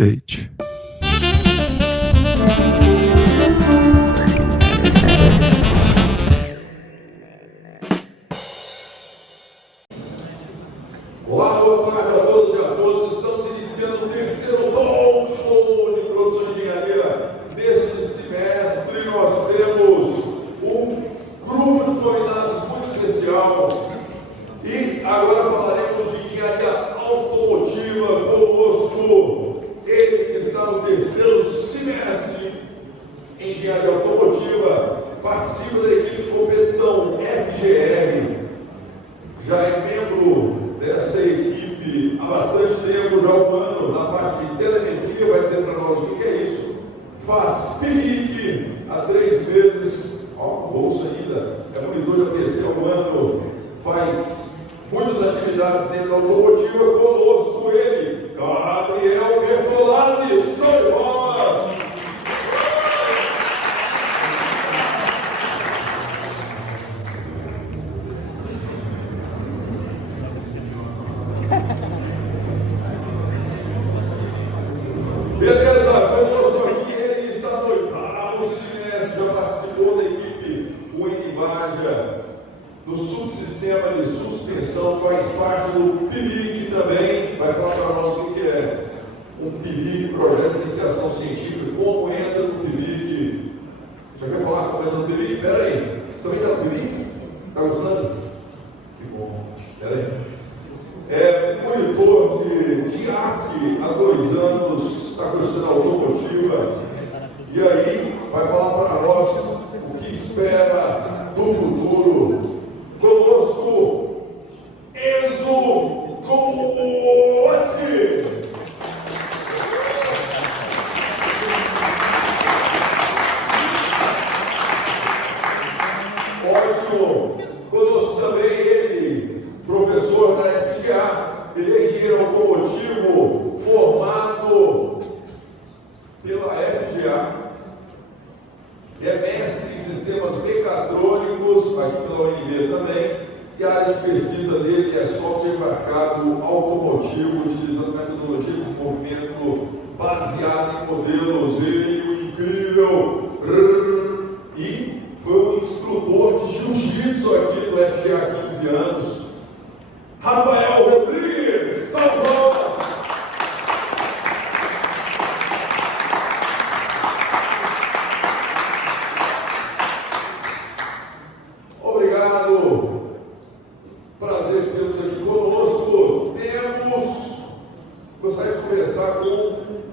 Update. Olá, boa tarde a todos e a todas. Estamos iniciando o terceiro talk show de produção de engenharia deste semestre. Nós temos um grupo de convidados muito especial e agora falaremos de engenharia automotiva conosco. Ele que está no terceiro semestre em engenharia automotiva, participa da equipe de competição FGR, já é membro dessa equipe há bastante tempo, já um ano na parte de telemetria, vai dizer para nós o que é isso. Faz PIC há 3 meses, bolsa ainda, é monitor de terceiro ano, faz muitas atividades dentro da automotiva. Conosco ele, Gabriel Bertolazzi, São de bola! Beleza, conosco aqui, ele está no 8º semestre, já participou da equipe Univaja, do subsistema de suspensão, faz parte do PILIC também, vai falar para nós o que é um PILIC, Projeto de Iniciação Científica, como entra no PILIC. Já quer falar como entra no PILIC? Espera aí, você também está no PILIC? Está gostando? Que bom, espera aí. É monitor de ARC há 2 anos, está cursando automotiva, e aí vai falar para nós o que espera do futuro. Conosco, Enzo Coazzi. Ótimo. Conosco também ele, professor da FGA, ele é engenheiro automotivo formado pela FGA, é mestre em sistemas mecatrônicos, aqui pela UNB também, e a área de pesquisa dele é software embarcado automotivo, utilizando metodologia de desenvolvimento baseada em modelos. Ele, o incrível, e foi um instrutor de jiu-jitsu aqui no FGA há 15 anos, Rafael Rodrigues, São Paulo. Obrigado. Prazer tê-los aqui conosco. Gostaria de começar com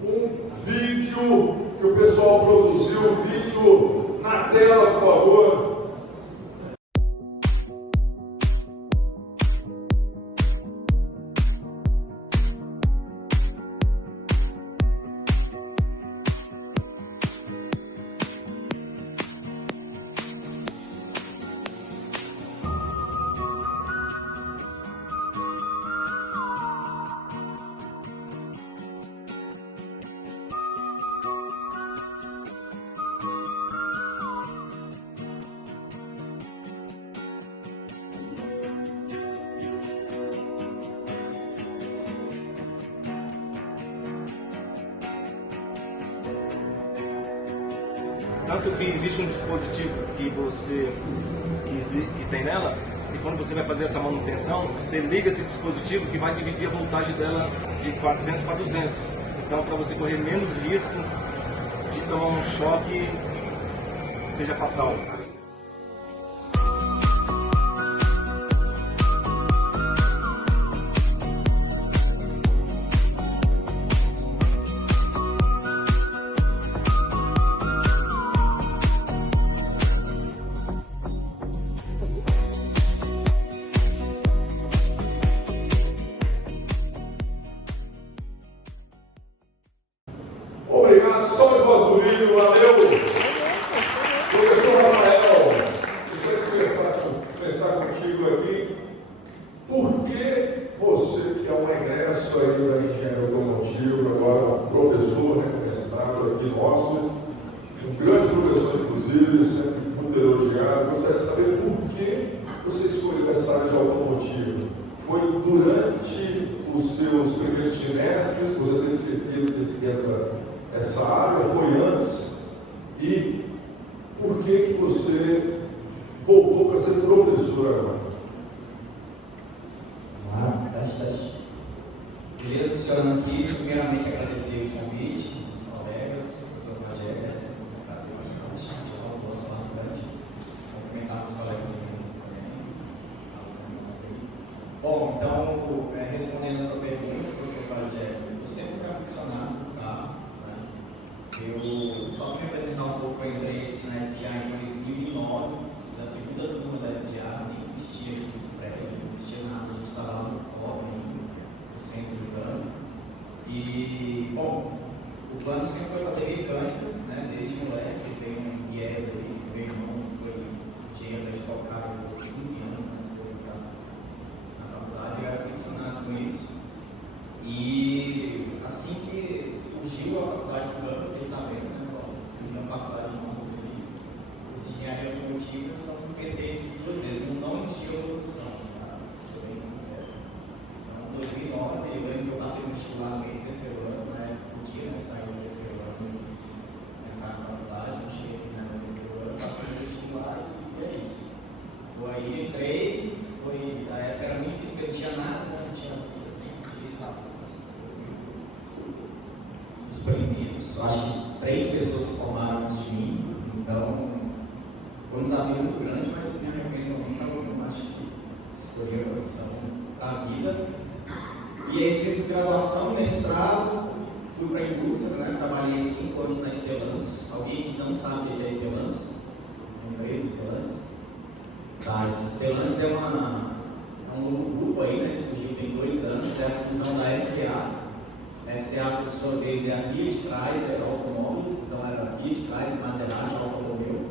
um vídeo que o pessoal produziu. Um vídeo na tela, por favor. Tanto que existe um dispositivo que tem nela, e quando você vai fazer essa manutenção, você liga esse dispositivo que vai dividir a voltagem dela de 400 para 200. Então, para você correr menos risco de tomar um choque que seja fatal. Obrigado, só de voz do vídeo, valeu! Professor Rafael, deixa eu começar contigo aqui. Por que você, que é um egresso aí da engenharia automotiva, agora um professor mestrado aqui nosso, um grande professor inclusive, sempre muito elogiado, gostaria de saber por que você escolheu essa área de automotiva? Foi durante o seu seus primeiros semestres, você tem certeza que essa área foi antes? E por que você voltou para ser professor agora? Primeiro, funcionando aqui, primeiramente agradecer o convite dos colegas, do professor Rogério, é sempre um prazer bastante, eu gosto bastante, cumprimentar os colegas também. Bom, então, respondendo a sua pergunta, professor Rogério, eu sempre fui aficionado, tá? Eu só para me apresentar um pouco, eu entrei na FGA em 2009, na segunda turma da FGA, nem existia aqui no prédio, não existia nada, a gente estava lá no COP ainda, no centro do plano. E, bom, o plano sempre foi fazer mecânica, né, desde moleque, ele tem um IES aí, meu irmão foi engenheiro da Estocada por 15 anos antes de eu entrar na faculdade, eu era aficionado com isso. E assim que surgiu a faculdade do plano, eu fiquei sabendo, né, surgiu a faculdade de novo ali, curso de engenharia automotiva, então pensei duas vezes, não existia outra opção, tá? Vou ser bem sincero. Então, em 2009, eu lembro que eu passei no vestibular no meio do terceiro ano, né, não tinha, né, saído do terceiro ano, entrar na faculdade, não cheguei no terceiro ano, passei no vestibular e é isso. Então, aí entrei, a época era muito difícil, porque não tinha nada, né, não tinha vida, sempre tinha lá. Os proibidos, acho que 3 pessoas se formaram antes de mim, então foi um desafio muito grande, mas me arrependo muito, eu acho que escolhi a profissão da vida. E aí fiz graduação, mestrado, fui para a indústria, né? Trabalhei 5 anos na Stellantis. Alguém que não sabe o que é Stellantis? A empresa Stellantis? Tá, Stellantis é um novo grupo aí, né? Que surgiu tem 2 anos, é a fusão da FCA. A FCA, por sua vez, é a Fiat Chrysler Automóveis, então era Fiat Chrysler, Maserati, Alfa Romeo,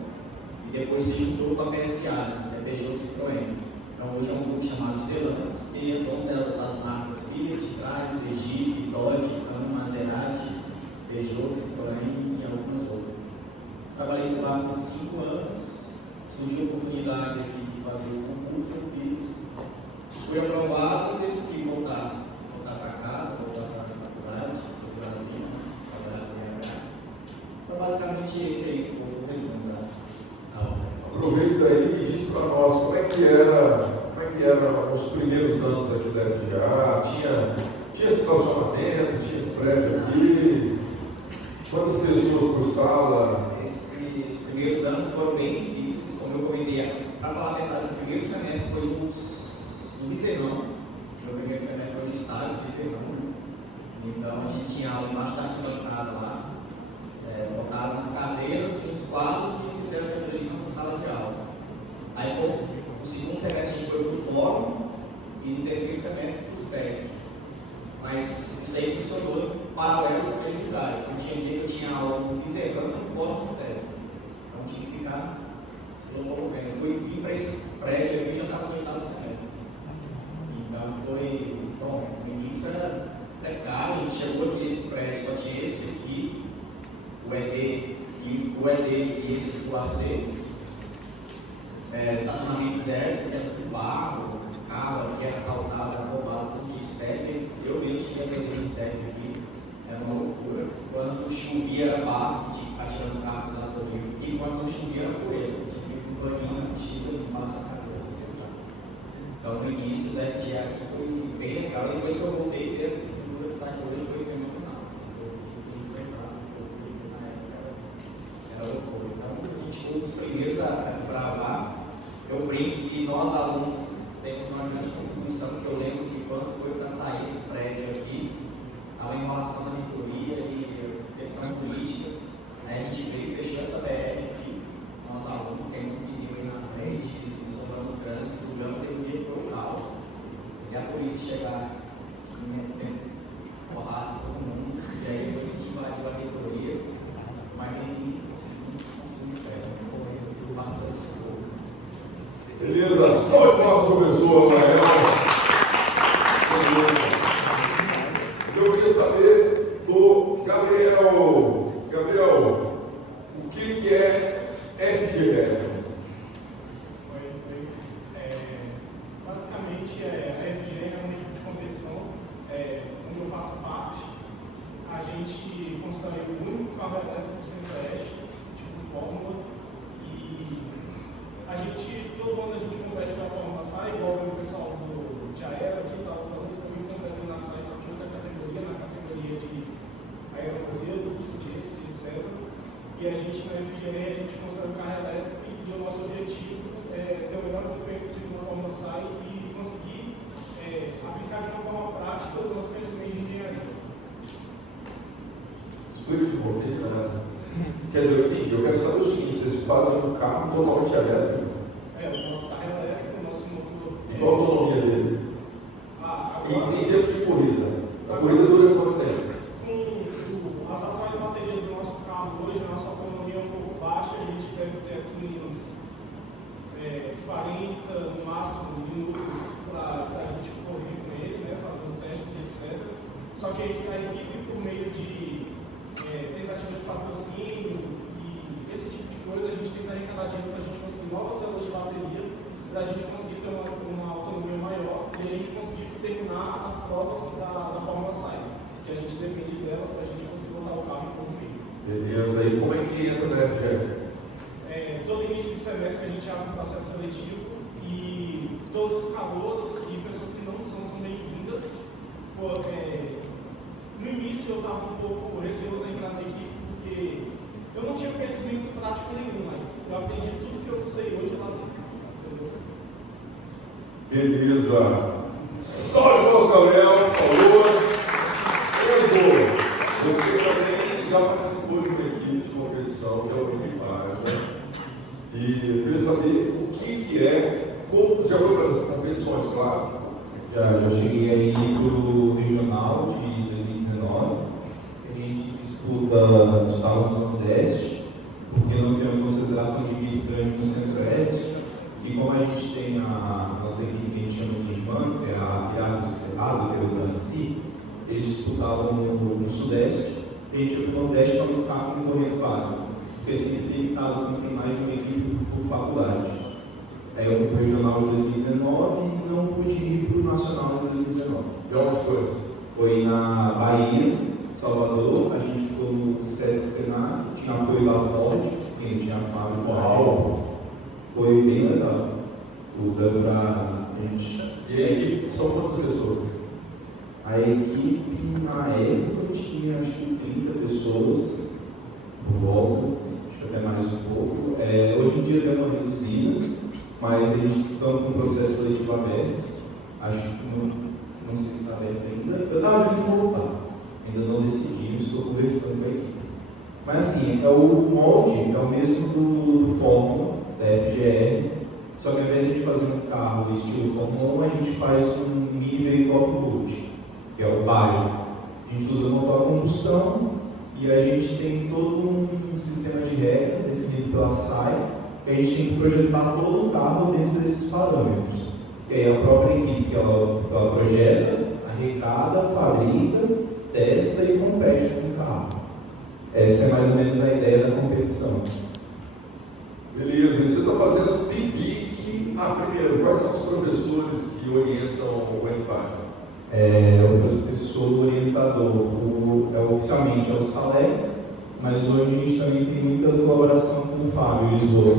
e depois se juntou com a PSA, que é Peugeot Citroën. Então hoje é um grupo chamado Stellantis, que é dono das marcas Fiat, Chrysler, Jeep, Dodge, Maserati, Peugeot, Citroën e algumas outras. Trabalhei lá por 5 anos, surgiu a oportunidade aqui de fazer o concurso, eu fiz, fui aprovado e decidi voltar para casa, voltar para a faculdade, sou do Brasil, trabalhar no RH. Então basicamente esse aí que eu vou resumo da aula. Aproveita aí e diz para nós como é que era os primeiros anos aqui da FGA, tinha estacionamento, tinha esse prédio aqui, quantas pessoas por sala? Esses primeiros anos foram bem difíceis, como eu comentei, para falar a verdade, o primeiro semestre foi no Licerão, meu primeiro semestre foi no estádio do Licerão, então a gente tinha aula embaixo da arquibancada lá, botaram umas cadeiras e uns quadros e fizeram a na sala de aula. Aí no segundo semestre a gente foi para o fórum e no terceiro semestre para o SESC. Mas isso aí funcionou paralelo aos três lugares. Então tinha dia que eu tinha aula no Licerão e no fórum do SESC. Então tinha que ficar se locomovendo. Eu fui para esse prédio aqui e já estava no oitavo semestre. Então foi, bom, no início era precário, a gente chegou aqui esse prédio, só tinha esse aqui, o ED e esse do AC, estacionamento zero, esse aqui era do barro, carro que era assaltado, era roubado, tudo de step. Eu mesmo tinha perdido step aqui, era uma loucura. Quando chovia era barro, atirando carros lá do Rio, e quando não chovia era poeira, tinha sempre um paninho na mochila e passa a cabeça. Então no início da FGA aqui foi bem legal, e depois que eu voltei, essa estrutura que está aqui hoje foi fenomenal. Era loucura. Então a gente foi dos primeiros a desbravar. Eu brinco que nós alunos temos uma grande contribuição, que eu lembro que quando foi para sair esse prédio aqui, estava em enrolação da reitoria e questão política, aí a gente veio e fechou essa BR aqui, nós alunos, tem um filho aí na frente, sobrando o trânsito, o Gama teve um dia que foi o caos. E a polícia chegar porrada todo mundo, e aí a gente invadiu a reitoria, mas nem conseguimos consumir prédio, bastante socorro. Beleza? Salve para o nosso professor Rafael. Eu queria saber do Gabriel. Gabriel, o que é FGA? Basicamente, a FGA é uma equipe de competição faço parte, a gente construiu o único carro elétrico do Centro-Oeste, tipo Fórmula, e a gente, todo ano a gente compete na Fórmula SAI, igual o pessoal de Aero aqui estava falando, eles também competem na SAI, só que outra categoria, na categoria de aeromodelos, jets, etc. E a gente, na FGN, a gente construiu um carro elétrico e o nosso objetivo é ter o melhor desempenho possível na Fórmula SAI e conseguir aplicar de uma forma prática os nossos conhecimentos de engenharia. Explica de vocês, né? Quer dizer, eu quero saber o seguinte: vocês fazem um carro totalmente elétrico? O nosso carro é elétrico, o nosso motor. E qual a autonomia dele? Agora, Em termos de corrida, a corrida dura quanto tempo? com as atuais baterias do nosso carro hoje, a nossa autonomia é um pouco baixa, a gente deve ter assim uns 40 no máximo minutos para a gente correr com ele, né, fazer os testes, etc. Só que a equipe, por meio de tentativa de patrocínio e esse tipo de coisa, a gente tenta arrecadar dinheiro para a gente conseguir novas células de bateria, para a gente conseguir ter uma autonomia maior e a gente conseguir terminar as provas da Fórmula SAI, que a gente depende delas para a gente conseguir botar o carro em movimento. Beleza, e como é que entra, né, Jeff? Todo início de semestre a gente abre um processo seletivo e todos os calouros e pessoas que não são bem-vindas. No início eu estava um pouco receoso a entrar na equipe porque eu não tinha conhecimento prático nenhum, mas eu aprendi tudo que eu sei hoje lá dentro. Entendeu? Beleza. Salve, nosso Gabriel, por favor. Enzo, você também já participou de uma equipe de competição, que é o Equipar, né? E eu queria saber o que é, como já foi para as competições, claro? Já cheguei aí para o regional de 2019. A gente estava no Nordeste, porque não temos consideração de equipes grandes no Centro-Oeste. E como a gente tem a nossa equipe que a gente chama de IMAN, que é a Viagem do Cerrado, que é o Danci, eles disputavam no Sudeste. A gente foi para o Nordeste para lutar com o Correio Pago, porque sempre limitado com tem mais de uma equipe por faculdade. Aí eu fui para o regional de 2019 e não pude ir para o nacional de 2019. De onde foi? Foi na Bahia, Salvador, a gente ficou no SESC Senado, tinha apoio da Ford, quem tinha Fábio Paulo. Foi bem legal. Dando pra gente. E a equipe são quantas pessoas? A equipe na época tinha acho que 30 pessoas por volta, acho que até mais um pouco. Hoje em dia deu uma reduzida, mas eles estão com o processo seletivo aberto. Acho que não sei se está aberto ainda. Eu estava vindo voltar, ainda não decidi, estou conversando com a equipe. Mas assim, o molde é o mesmo do Fórmula, da FGR, só que ao invés de a gente fazer um carro estilo Fórmula 1, a gente faz um mini veículo off-road, que é o Baio. A gente usa motor a combustão e a gente tem todo um sistema de regras definido pela SAI, que a gente tem que projetar todo o carro dentro desses parâmetros. E aí a própria equipe que ela projeta, arrecada, fabrica, testa e compete com o carro. Essa é mais ou menos a ideia da competição. Beleza, e você está fazendo PIBIC. Primeiro, quais são os professores que orientam o Equipar? Outras pessoas, o orientador, oficialmente é o Salé, mas hoje a gente também tem muita colaboração com o Fábio Lisboa.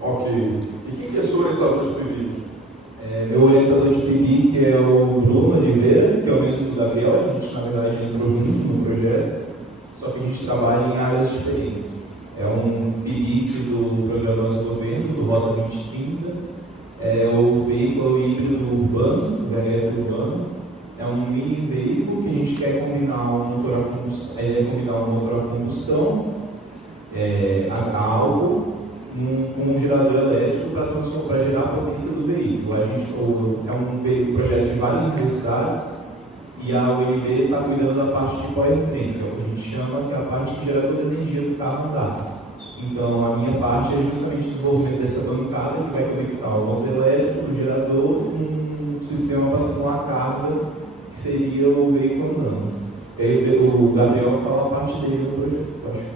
Ok. E quem é seu orientador de PIBIC? Meu orientador de PIBIC é o Bruno Oliveira, que é o mesmo do Gabriel. A gente, na verdade, entrou junto no projeto, só que a gente trabalha em áreas diferentes. É um PIBIC do Programa de Governo, do Rota 2030, o veículo híbrido urbano, do VHF urbano. É um mini veículo que a gente quer combinar um motor a combustão, a álcool, com um gerador elétrico para gerar a potência do veículo. É um projeto de várias universidades e a UNB está cuidando da parte de powertrain, que é o que a gente chama que é a parte de gerador de energia do carro andar. Então a minha parte é justamente o desenvolvimento dessa bancada que vai conectar o motor elétrico, o gerador, um sistema para simular a carga, que seria o veículo andando. E aí o Gabriel fala a parte dele no projeto.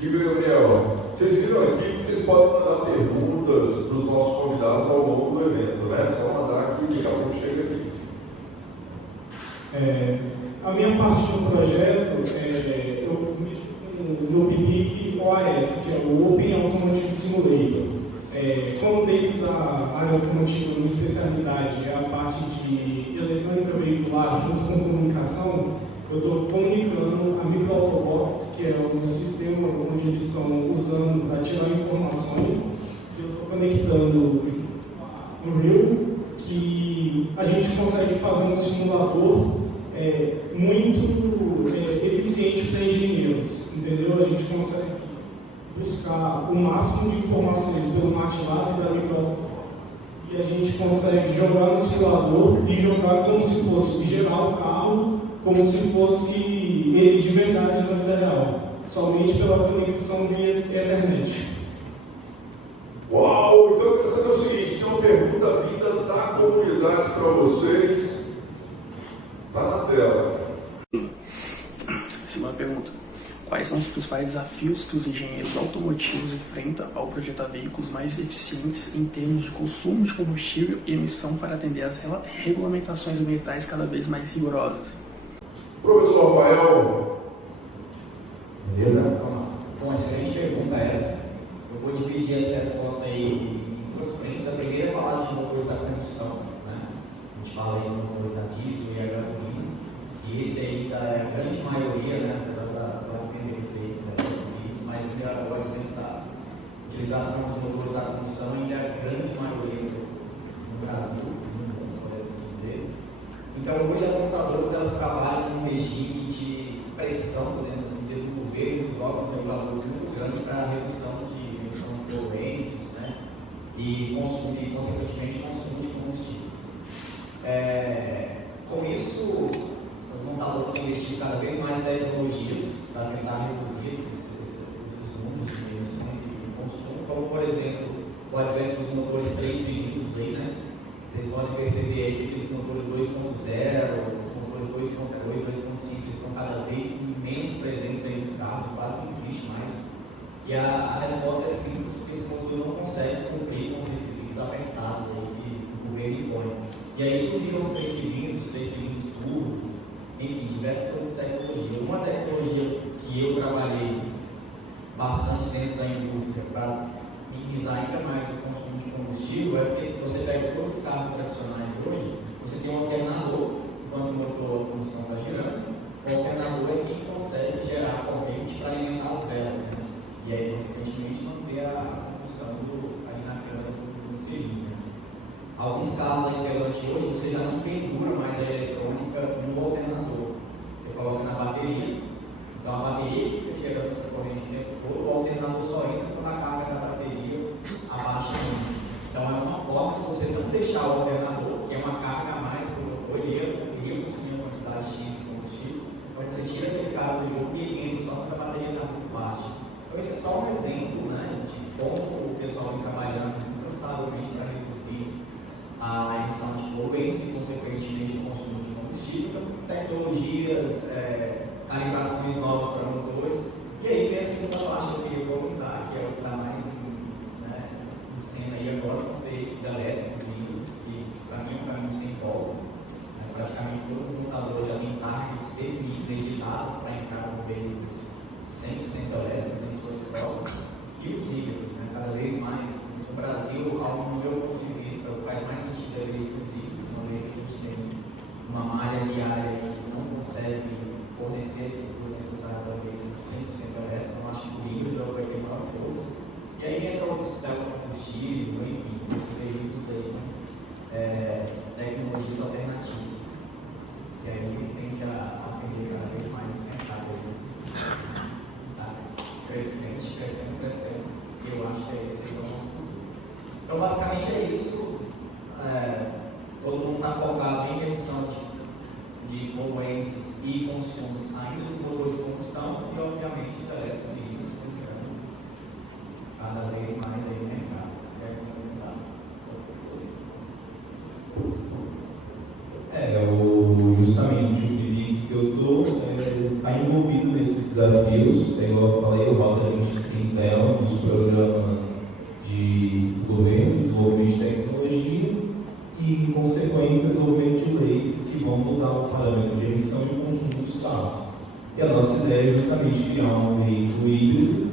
Diga, Gabriel, vocês viram aqui que vocês podem mandar perguntas para os nossos convidados ao longo do evento, né? Só mandar aqui, ligar para o A minha parte do projeto, eu mexo com o PIPIC OAS, que é o Open Automotive Simulator. Como dentro da área automotiva, minha especialidade é a parte de eletrônica veicular junto com comunicação, eu estou comunicando a Microautobox, que é o sistema onde eles estão usando para tirar informações. Eu estou conectando no Rio, que a gente consegue fazer um simulador muito eficiente para engenheiros, entendeu? A gente consegue buscar o máximo de informações pelo MATLAB da Microautobox e a gente consegue jogar no simulador e jogar como se fosse gerar o carro, como se fosse ele de verdade na vida real, somente pela conexão via internet. Uau! Então eu quero saber o seguinte, tem uma pergunta vinda da comunidade para vocês. Está na tela. Segunda pergunta. Quais são os principais desafios que os engenheiros automotivos enfrentam ao projetar veículos mais eficientes em termos de consumo de combustível e emissão para atender às regulamentações ambientais cada vez mais rigorosas? Professor Rafael. Beleza? Vamos lá. Bom, excelente pergunta essa. Eu vou dividir essa resposta aí em duas frentes. A primeira é falar de motores da combustão, né? A gente fala aí de motores a diesel e a gasolina. E esse aí, da grande maioria, né, das OPMs aí, mas agora dentro da utilização dos motores da combustão ainda é a grande maioria no Brasil, pode assim dizer. Então, hoje as montadoras elas trabalham num regime de pressão, podemos assim dizer, do governo e dos órgãos reguladores muito grande para a redução de emissão de poluentes, né, e consequentemente, consumo de combustível. Com isso, os montadores têm investido cada vez mais em tecnologias para tentar reduzir esses números de emissões e consumo, como, por exemplo, o advento dos motores 3 cilindros, aí, né? Vocês podem perceber aí que aqueles motores 2.0, os motores 2.8, 2.5 estão cada vez menos presentes aí nos carros, quase não existe mais. E a resposta é simples, porque esse motor não consegue cumprir com os requisitos apertados aí que o governo impõe. E aí surgiram os 3 cilindros turbo, enfim, diversas outras tecnologias. Uma tecnologia que eu trabalhei bastante dentro da indústria para minimizar ainda mais o consumo de combustível é porque, se você pega todos os carros tradicionais hoje, você tem um alternador, enquanto o motor a combustão está girando, o alternador é quem consegue gerar corrente para alimentar as velas, né? E aí, consequentemente, manter a combustão ali na câmara do cilindro. Alguns carros da Stellantis hoje você já não pendura mais a eletrônica no alternador. Você coloca na bateria, então a bateria fica gerando essa corrente o tempo todo, o alternador só entra quando a carga da bateria abaixa muito. Então é uma forma de você não deixar o alternador, que é uma carga a mais para o motor, ele ia consumir uma quantidade X de combustível, quando você tira aquele carro do jogo e ele entra só quando a bateria está muito baixa. Então esse é só um exemplo, né, de como o pessoal vem trabalhando incansavelmente para reduzir a emissão de poluentes e, consequentemente, o consumo de combustível, tecnologias, calibrações novas para motores. E aí vem a segunda parte que eu vou comentar, que é o que está mais em cena aí agora, são veículos elétricos híbridos, que para mim é um caminho sem volta. Praticamente todas as montadoras já têm targets definidos, editados para entrar com veículos 100% elétricos em suas frotas, e os híbridos, cada vez mais. No Brasil, ao meu ponto de vista, faz mais sentido a veículos híbridos, uma vez que a gente tem uma malha diária que não consegue fornecer a estrutura necessária para veículos 100% elétricos. Então, acho que o híbrido é o que vai ter maior força. E aí entra outro sistema de combustível, enfim, esses veículos aí, tecnologias alternativas. E aí tem que atender cada vez mais esse mercado aí. Tá? Crescendo. E eu acho que é esse aí o nosso futuro. Então, basicamente é isso. Todo mundo está focado em redução de poluentes e consumo ainda dos motores de combustão e, obviamente, os elétricos e híbridos entrando cada vez mais aí no mercado. Justamente o que eu estou está envolvido nesses desafios. Igual eu falei, o Rota 2030 é um dos programas de governo, desenvolvimento de tecnologia e, em consequência, desenvolvimento de leis que vão mudar o parâmetro de emissão e consumo dos carros. E a nossa ideia é justamente criar um veículo híbrido,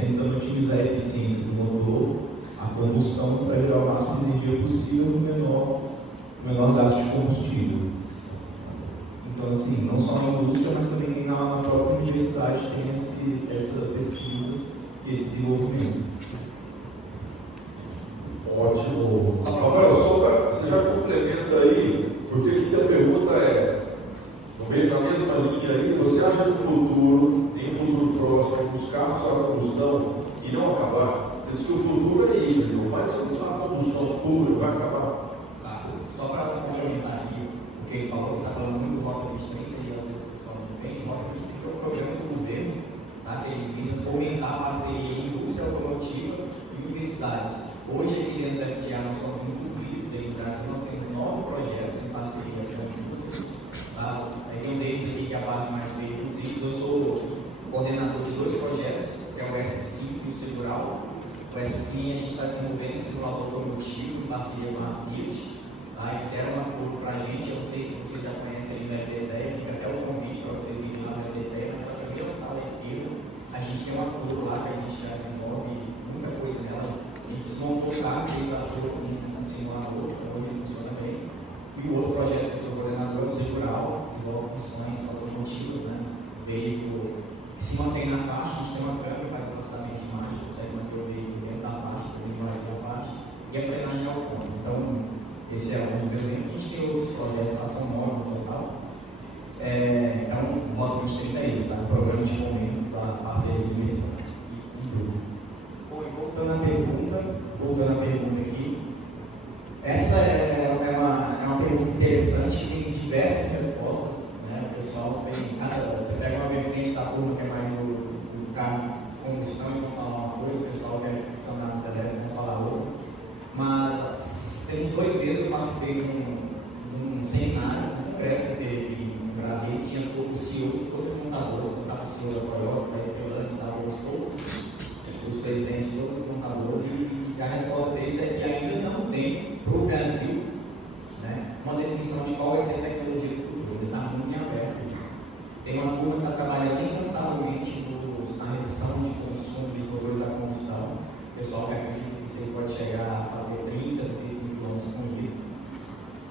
tentando otimizar a eficiência do motor, a combustão, para gerar o máximo de energia possível no menor gasto de combustível. Então, assim, não só na indústria, mas também na própria universidade tem essa pesquisa e esse desenvolvimento. Ótimo. Rafael, você já complementa aí, porque aqui a pergunta é, no meio da mesma linha aí, você acha que no futuro, em um futuro próximo, os carros a combustão irão acabar? Você disse que o futuro é híbrido, mas a combustão pura vai acabar? Só para complementar aqui, o que ele falou, está falando muito do Rota 2030 e às vezes o pessoal não entende. O Rota 2030 é um programa do governo, tá, que ele visa fomentar a parceria em indústria automotiva e universidades. Hoje, aqui dentro da FTA, nós somos muito livres, aí no Brasil nós temos 9 projetos em parceria com a indústria. Tá? Aí tem um deles aqui que é a parte mais de veículos. Eu sou coordenador de 2 projetos, que é o S5 e o Segural. O S5 a gente está desenvolvendo o simulador automotivo em parceria com a Fiat. Eles deram um acordo para a gente, eu não sei se vocês já conhecem ali no FD10, fica até o convite para vocês irem lá no FD10, na primeira sala à esquerda, a gente tem um acordo lá que a gente já desenvolve muita coisa nela. A gente desmontou o carro, ele está com um simulador, então ele funciona bem. E o outro projeto que eu sou coordenador é o Segural, desenvolve funções automotivas, né? O veículo se mantém na faixa, a gente tem uma câmera para processamento de imagem, consegue manter o veículo dentro da faixa, ele vai da faixa, e a frenagem autônoma. Então, esse é um dos exemplos. A gente tem outros projetos, ação móvel no total. Então, o Rota 2030 é isso, tá? O programa de fomento da parceria de universidade e grupo. Bom, e voltando à pergunta aqui, essa é uma pergunta interessante, tem diversas respostas, né? O pessoal tem, você pega uma vertente da turma que é mais do carro combustão e vão falar uma coisa, o pessoal que é funcionários elétricos vão falar outra, mas tem uns 2 meses eu participei de um seminário, um congresso que teve aqui no Brasil, que tinha o CEO de todas as montadoras, estava o CEO da Toyota, da Stellantis, da Volkswagen, os presidentes de todas as montadoras, e a resposta deles é que ainda não tem para o Brasil, né, uma definição de qual vai ser a tecnologia do futuro. Ele está muito em aberto. Tem uma turma que está trabalhando incansavelmente na redução de consumo de motores a combustão. O pessoal que acredita que você pode chegar a fazer 30, 35 km com litro.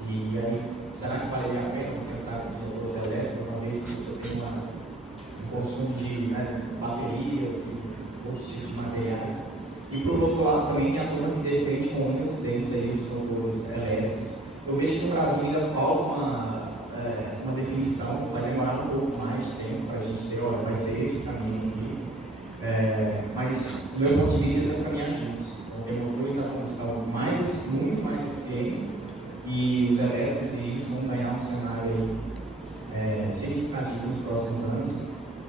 E aí, será que valeria a pena você entrar com os motores elétricos, uma vez que você tem um consumo de baterias e outros tipos de materiais? E por outro lado também tem a turma que de repente com muitos acidentes aí dos motores elétricos. Eu vejo que no Brasil ainda falta uma definição, vai demorar um pouco mais de tempo para a gente ter, olha, vai ser esse o caminho aqui. Mas, do meu ponto de vista, eles vão caminhar juntos. Então, tem motores a combustão muito mais eficientes e os elétricos e híbridos vão ganhar um cenário significativo nos próximos anos.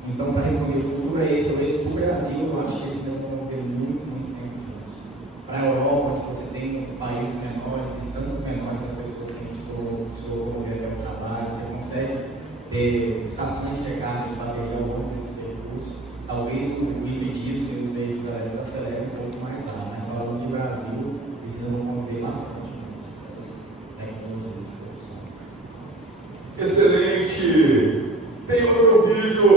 Então, para responder o futuro é esse ou esse. Para o Brasil, eu acho que eles ainda vão ter muito tempo juntos. Para a Europa, onde você tem países menores, distâncias menores das pessoas que se locomover até o trabalho, você consegue ter estações de recarga de bateria ao longo desse percurso. Talvez o hibridismo e os veículos elétricos acelerem um pouco mais lá, mas falando de Brasil, eles ainda vão conviver bastante com essas tecnologias de produção. Excelente! Tem outro vídeo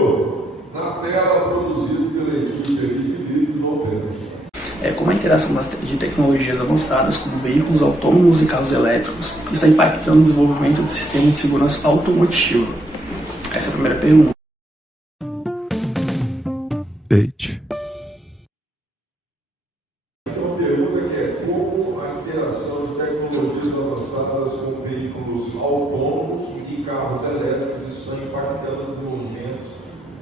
na tela produzido pela equipe de vídeos do Opera. Como a interação de tecnologias avançadas, como veículos autônomos e carros elétricos, está impactando o desenvolvimento de sistema de segurança automotivo? Essa é a primeira pergunta. Uma pergunta que é como a interação de tecnologias avançadas com veículos autônomos e carros elétricos estão impactando o desenvolvimento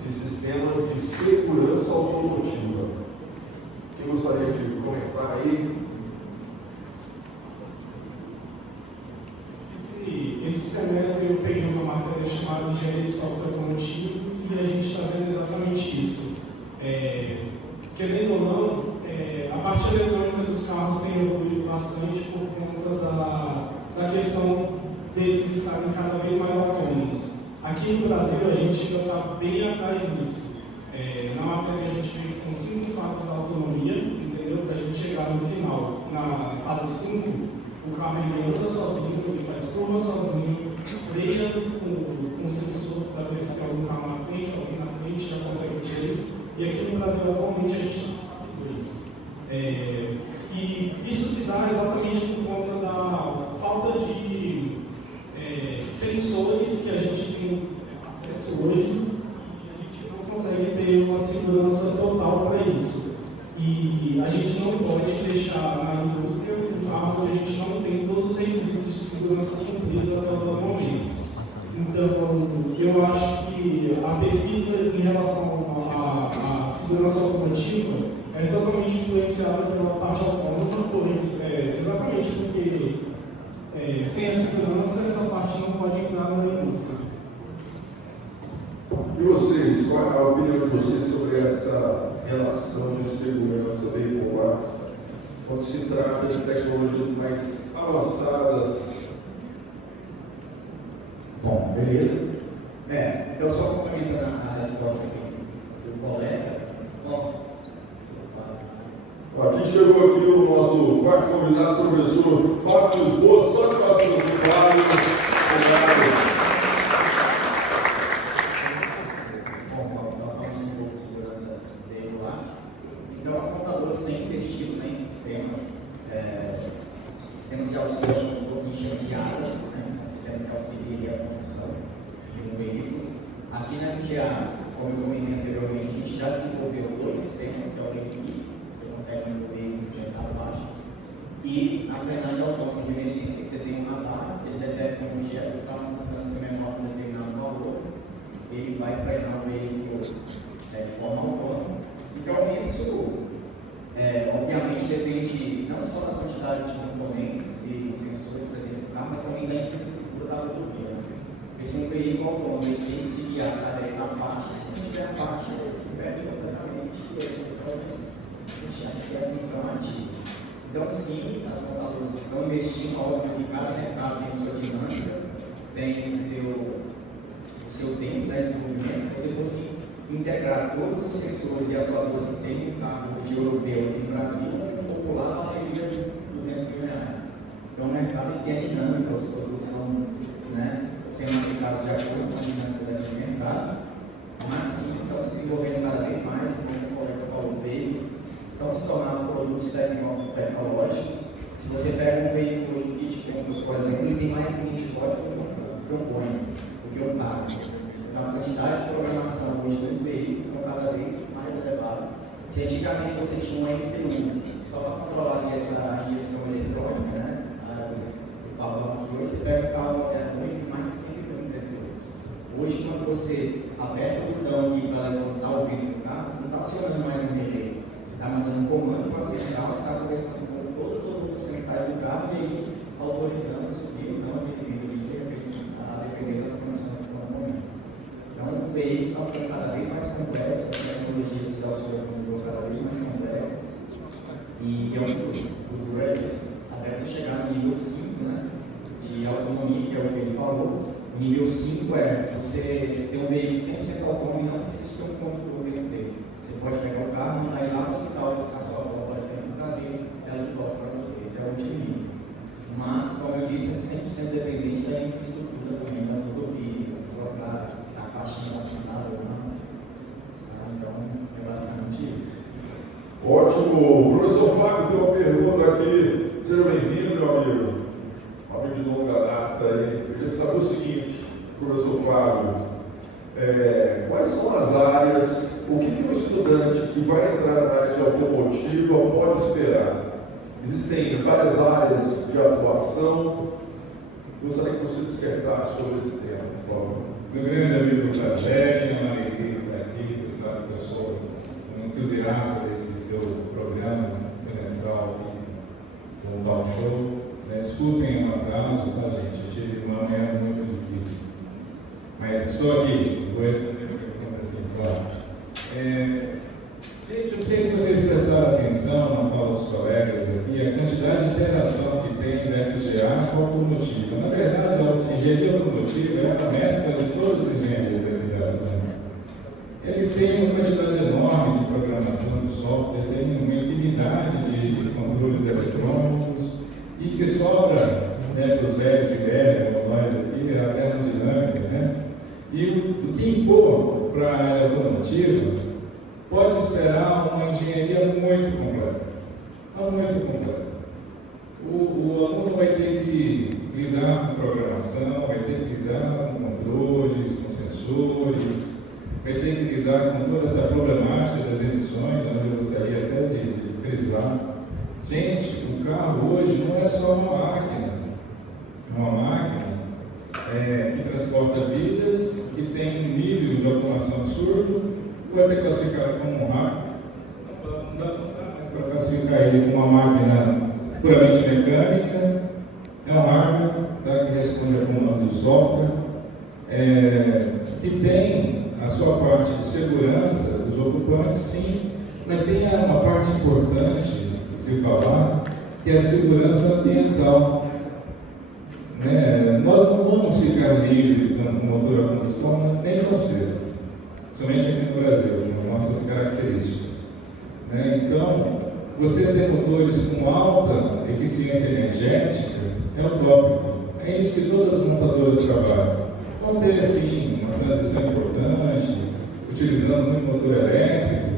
de sistemas de segurança automotiva. Quem gostaria de comentar aí? Esse semestre eu peguei uma matéria chamada de Engenharia de Software Automotivo e a gente está vendo exatamente isso. Querendo ou não, a parte eletrônica dos carros tem evoluído bastante por conta da questão deles estarem cada vez mais autônomos. Aqui no Brasil a gente ainda está bem atrás disso. Na matéria a gente vê que são 5 fases da autonomia, entendeu? Para a gente chegar no final, na fase 5, o carro ele anda sozinho, ele faz curva sozinho, com sensor para ver se tem algum carro na frente, alguém na frente já consegue ver. E aqui no Brasil, atualmente, a gente não está fazendo isso. E isso se dá exatamente por conta da falta de sensores que a gente tem acesso hoje e a gente não consegue ter uma segurança total para isso. E a gente não pode deixar na indústria um carro onde a gente não tem todos os requisitos de segurança cumpridos até o momento. Então, eu acho que a pesquisa em relação à segurança automotiva é totalmente influenciada pela parte autônoma, exatamente porque sem a segurança essa parte não pode entrar na indústria. E vocês, qual é a opinião de vocês sobre essa relação de segurança veicular quando se trata de tecnologias mais avançadas? Bom, beleza. Então só complementando a resposta aqui do colega. Aqui chegou aqui o nosso quarto convidado, o professor Fábio Lisboa, só de passar do Fábio. Obrigado. Bom, falando um pouco de segurança veicular. Então as montadoras têm investido em sistemas de auxílio, um pouco de áreas, sistema que auxilia a condução de um veículo. Aqui na FGA, como eu comentei anteriormente, a gente já desenvolveu 2 sistemas, que é o LMI, você consegue envolver em central baixo, e a frenagem autônoma de emergência, que você tem um radar, você detecta um objeto que está a uma distância menor de um determinado valor, ele vai frenar o veículo de forma autônoma. Então, isso, obviamente, depende não só da quantidade de componentes e sensores presentes no carro, mas também da infraestrutura da rodovia. Esse é um veículo autônomo, ele tem que se guiar através da faixa, se não tiver a faixa, ele se perde completamente, deixar de a função ativa. Então, sim, as montadoras estão investindo, óbvio que cada mercado tem a sua dinâmica, tem o seu tempo de desenvolvimento. Se você fosse integrar todos os sensores e atuadores que tem no carro de europeu aqui no Brasil, um popular valeria de R$200 mil. Então, o mercado tem a dinâmica, os produtos estão sendo aplicados de acordo com a dinâmica do mercado, mas sim, estão se desenvolvendo cada vez mais, como o colega falou, os veículos estão se tornando produtos tecnológicos. Se você pega um veículo de kit compras, por exemplo, ele tem mais de 20 códigos que o Boeing, do que o táxi. Então, a quantidade de programação hoje dos veículos estão cada vez mais elevadas. Se antigamente você tinha um ECU só para controlar a injeção eletrônica, hoje você pega o carro com mais de 130 segundos. Hoje, quando você aperta o botão aqui para levantar o vidro do carro, você não está acionando mais um relé. Você está mandando um comando para a central que está conversando com todas as outras centrais do carro e aí autorizando o subir ou não a depender das condições que estão no momento. Então, o veículo está ficando cada vez mais complexo, a tecnologia de auxílio ficando cada vez mais complexa. E é o futuro é esse. Até você chegar no nível 5, de autonomia, que é o que ele falou. O nível 5 é você ter um veículo 100% autônomo e não precisa ter um condutor dentro dele. Você pode pegar o carro, mandar ir lá no hospital, buscar a sua avó, por exemplo, e trazer ela de volta para você. Esse é o último nível. Mas, como eu disse, é 100% dependente da infraestrutura também, das rodovias, dos locais, da caixinha da lona. Então, é basicamente isso. Ótimo. Professor Fábio, tem uma pergunta aqui. Seja bem-vindo, meu amigo. Um amigo de longa data aí. Eu queria saber o seguinte, professor Fábio, quais são as áreas, o que o estudante que vai entrar na área de automotiva pode esperar? Existem várias áreas de atuação. Gostaria que você dissertasse sobre esse tema, por favor. Meu grande amigo Chadé, é uma alegria estar aqui. Você sabe que eu sou um entusiasta desse seu programa semestral aqui no Talk Show. Desculpem o atraso, tá, gente? Eu tive uma manhã muito difícil. Mas estou aqui, depois de pergunta assim, claro. Gente, eu não sei se vocês prestaram atenção na fala dos colegas aqui, a quantidade de interação que tem da FGA com a automotiva. Na verdade, a engenharia automotiva é a mescla de todas as engenharias da vida. Ele tem uma quantidade enorme de programação do software, tem uma infinidade de controles eletrônicos e que sobra, dos velhos de velho, como nós aqui, a termodinâmica, automotiva, pode esperar uma engenharia muito completa. Muito completa. O aluno vai ter que lidar com programação, vai ter que lidar com controles, com sensores, vai ter que lidar com toda essa problemática das emissões, onde eu gostaria até de frisar. Gente, o carro hoje não é só uma máquina. É uma máquina que transporta vidas, que tem um nível de automação absurdo, pode ser classificado como um hardware. Não dá mais para classificar ele como uma máquina puramente mecânica. É um hardware que responde a comando de software, que tem a sua parte de segurança dos ocupantes, sim, mas tem uma parte importante de se falar, que é a segurança ambiental. Nós não vamos ficar livres dando motor a combustão nem tão cedo, somente aqui no Brasil, com nossas características. Então, você ter motores com alta eficiência energética é utópico. É isso que todas as montadoras trabalham. Vão ter, sim, uma transição importante, utilizando muito motor elétrico,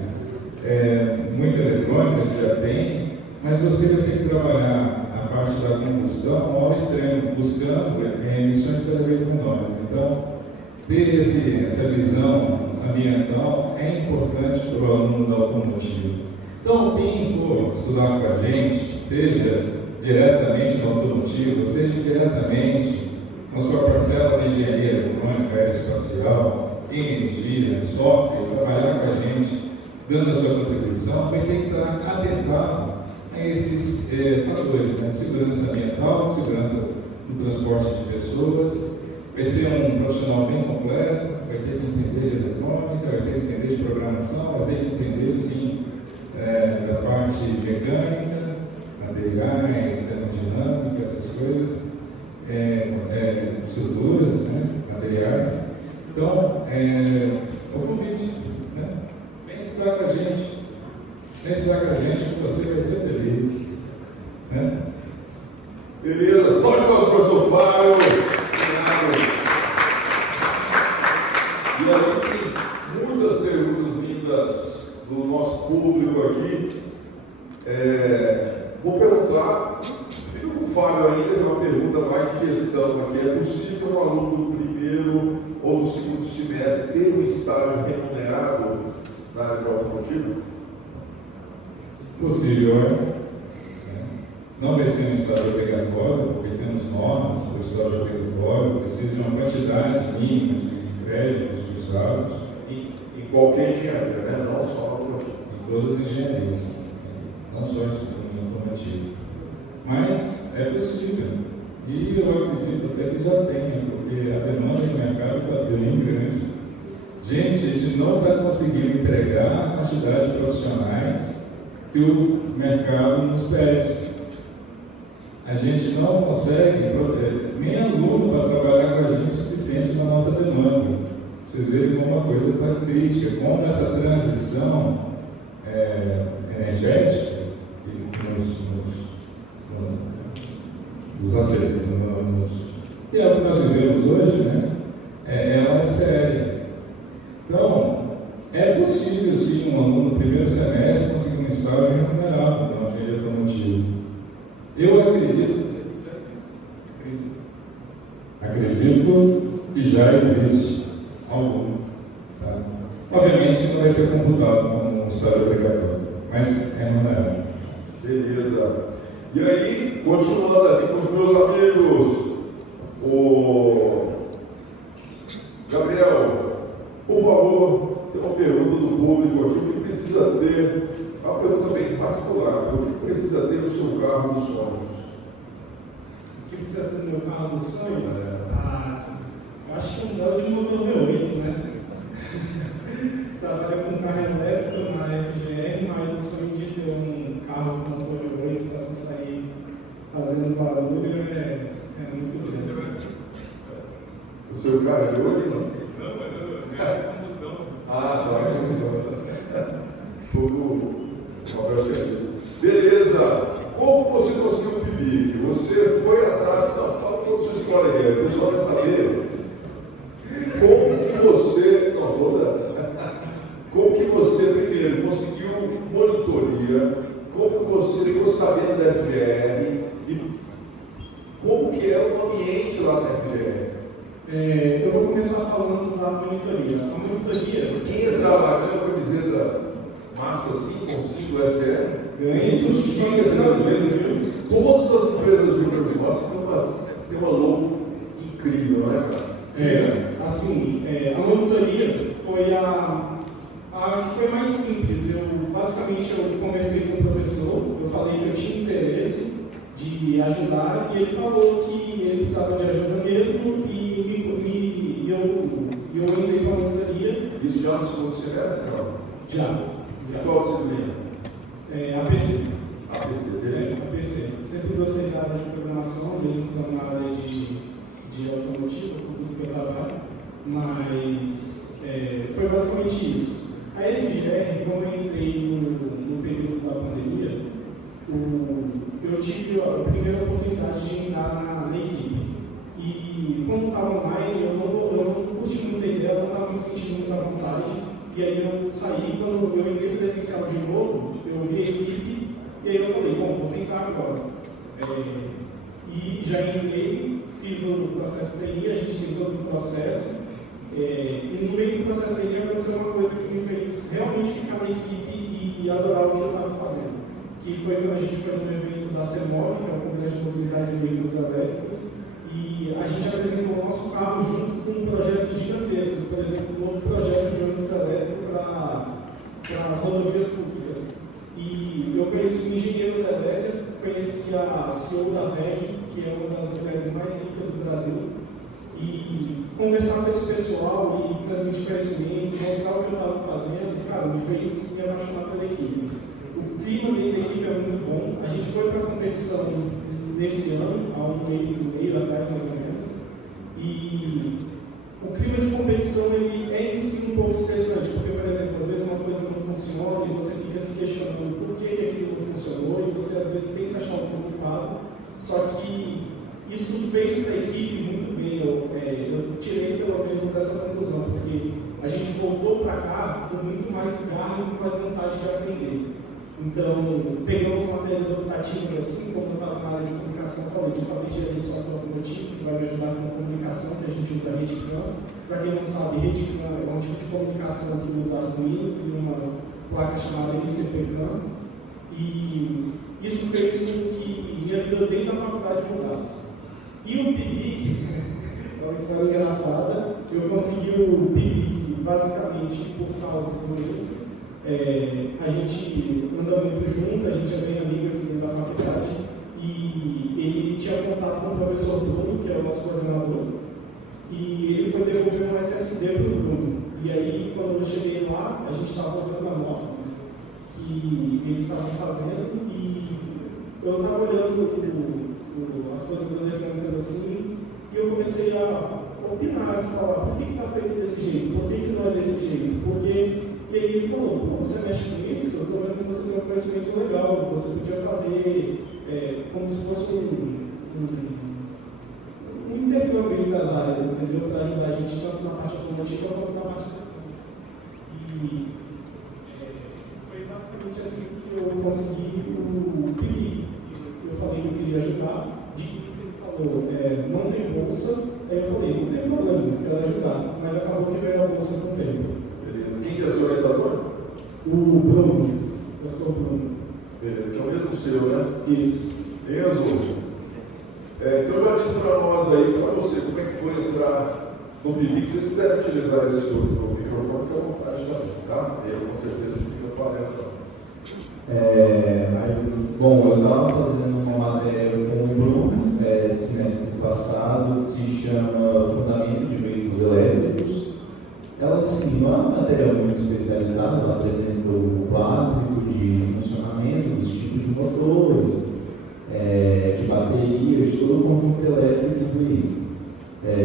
muita eletrônica que já tem, mas você vai ter que trabalhar a parte da combustão ao extremo, buscando emissões cada vez menores. Então, ter essa visão ambiental é importante para o aluno da automotiva. Então, quem for estudar com a gente, seja diretamente no automotivo, seja diretamente com sua parcela de engenharia eletrônica, aeroespacial, energia, software, trabalhar com a gente, dando a sua contribuição, vai ter que estar atentado a esses fatores, de segurança ambiental, segurança no transporte de pessoas. Vai ser um profissional bem completo, vai ter que entender de eletrônica, vai ter que entender de programação, vai ter que entender, sim, da parte mecânica, materiais, termodinâmica, essas coisas, estruturas, materiais. Então, o convite, vem estudar com a gente. Vem estudar com a gente que você vai ser feliz. Beleza, só de nós, professor Fábio. E aí tem muitas perguntas vindas do nosso público aqui. Vou perguntar, fico com o Fábio ainda, tem uma pergunta mais de questão aqui. É possível um aluno do primeiro ou do segundo semestre ter um estágio remunerado na área de automotiva? Possível, Não vai ser um estágio obrigatório, porque temos normas para o estágio obrigatório, precisa de uma quantidade mínima de créditos cursados. Em qualquer engenharia, não só automotiva. Em todas as engenharias, não só em automotivo. Mas é possível. E eu acredito até que já tenha, porque a demanda do mercado está bem grande. Gente, a gente não está conseguindo entregar a quantidade de profissionais que o mercado nos pede. A gente não consegue nem aluno para trabalhar com a gente o suficiente na nossa demanda. Vocês verem como uma coisa está crítica, como essa transição energética que é o que nós vivemos hoje, ela é séria. Então, é possível sim um aluno no primeiro semestre conseguir um estágio remunerado na engenharia automotiva. Eu acredito que já existe algum. Tá? Obviamente não vai ser computado como um estágio obrigatório, mas é remunerado. Beleza. E aí, continuando aqui com os meus amigos, o Gabriel, por favor, tem uma pergunta do público aqui, o que precisa ter, uma pergunta bem particular, o que precisa ter no seu carro dos sonhos? O que precisa ter no meu carro dos sonhos? Eu acho que um modelo de motor V8, Trabalho com carro elétrico na FGR, mas o sonho de ter um carro com motor V8 para sair fazendo barulho é muito grande. O seu carro é de hoje? Não, mas é combustão. Só é combustão. Beleza. Como você conseguiu o PIBIC? Você foi atrás, não, fala toda a sua história aí, o pessoal vai saber como que você, lá na FGR? Eu vou começar falando da monitoria. A monitoria... Quem é trabalhando com camiseta massa assim, com símbolo FGR? Ganhei dos Todas as empresas de microfinança têm uma logo incrível, não é, cara? Assim, a monitoria foi a que foi mais simples. Basicamente, eu conversei com o professor, eu falei que eu tinha interesse de ajudar, e ele falou que ele precisava de ajuda mesmo, e eu entrei para a monitoria. Isso já no segundo semestre, não? Já. Qual disciplina? APC. APC, APC. Sempre gostei da área de programação, mesmo estando na área de automotiva, com tudo que eu trabalho, mas foi basicamente isso. A FGR, como eu entrei no período da pandemia, eu tive a primeira oportunidade de entrar na equipe. E quando estava online, eu não curti muito a ideia, eu não estava me sentindo muito à vontade. E aí eu saí, quando eu entrei no presencial de novo, eu vi a equipe, e aí eu falei, bom, vou tentar agora. E já entrei, fiz o processo TI, a gente tem todo o processo. E no meio do processo TI aconteceu uma coisa que me fez realmente ficar na equipe e adorar o que eu estava fazendo. Que foi quando a gente foi no evento da CEMOV, que é o Congresso de Mobilidade de Veículos Elétricos, e a gente apresentou o nosso carro junto com projetos gigantescos, por exemplo, um novo projeto de ônibus elétrico para as rodovias públicas. E eu conheci um engenheiro da elétrica, conheci a CEO da VEG, que é uma das mulheres mais ricas do Brasil, e conversar com esse pessoal e transmitir conhecimento, mostrar o que eu estava fazendo, cara, me fez me apaixonar pela equipe. O clima dentro da equipe é muito bom. A gente foi para a competição nesse ano, há um mês e meio atrás, mais ou menos, e o clima de competição ele é em si um pouco estressante, porque, por exemplo, às vezes uma coisa não funciona e você fica se questionando por que aquilo não funcionou e você às vezes tenta achar um culpado, só que isso fez para a equipe muito bem. Eu tirei pelo menos essa conclusão, porque a gente voltou para cá com muito mais garra e muito mais vontade de aprender. Então, pegamos matérias optativas assim, como eu estava na área de comunicação, falei que fazer engenharia de software automotivo, que vai me ajudar com a comunicação, que a gente usa a RedCam. Para quem não sabe, RedCam é um tipo de comunicação que usa Windows e uma placa chamada MCP-Cam. E isso fez com que minha vida dentro da faculdade mudasse. E o PIBIC, é uma história engraçada, eu consegui o PIBIC basicamente por causa do mesmo. A gente anda muito junto, a gente é bem amigo aqui dentro da faculdade, e ele tinha contato com o professor Bruno, que é o nosso coordenador, e ele foi devolver um SSD para o Bruno. E aí, quando eu cheguei lá, a gente estava olhando a moto que eles estavam fazendo, e eu estava olhando as coisas eletrônicas assim, e eu comecei a opinar, a falar, por que está feito desse jeito? Por que não é desse jeito? E aí ele falou, pô, você mexe com isso? Eu estou vendo que você tem um conhecimento legal, você podia fazer como se fosse um intercâmbio entre as áreas, entendeu? Para ajudar a gente tanto na parte automotiva quanto na parte e foi basicamente assim que eu consegui o PIBIC. Eu falei que eu queria ajudar, de que você falou, não tem bolsa, aí eu falei, não tem problema, eu quero ajudar, mas acabou que veio a bolsa com o tempo. Beleza. Quem que é o seu orientador? O Bruno. Eu sou o Bruno. Beleza, que é o mesmo seu, né? Isso. Enzo. Então já disse para nós aí, para você, como é que foi entrar no PIBIC? Se vocês quiserem utilizar esse outro microfone, fica à vontade também, tá? Eu com certeza a gente fica falando. Bom, eu estava fazendo uma matéria com o Bruno, semestre passado, se chama Fundamento de Veículos Elétricos. Ela, sim, não é uma matéria muito especializada, ela apresenta o básico de funcionamento dos tipos de motores, de baterias, de todo o conjunto elétrico do veículo.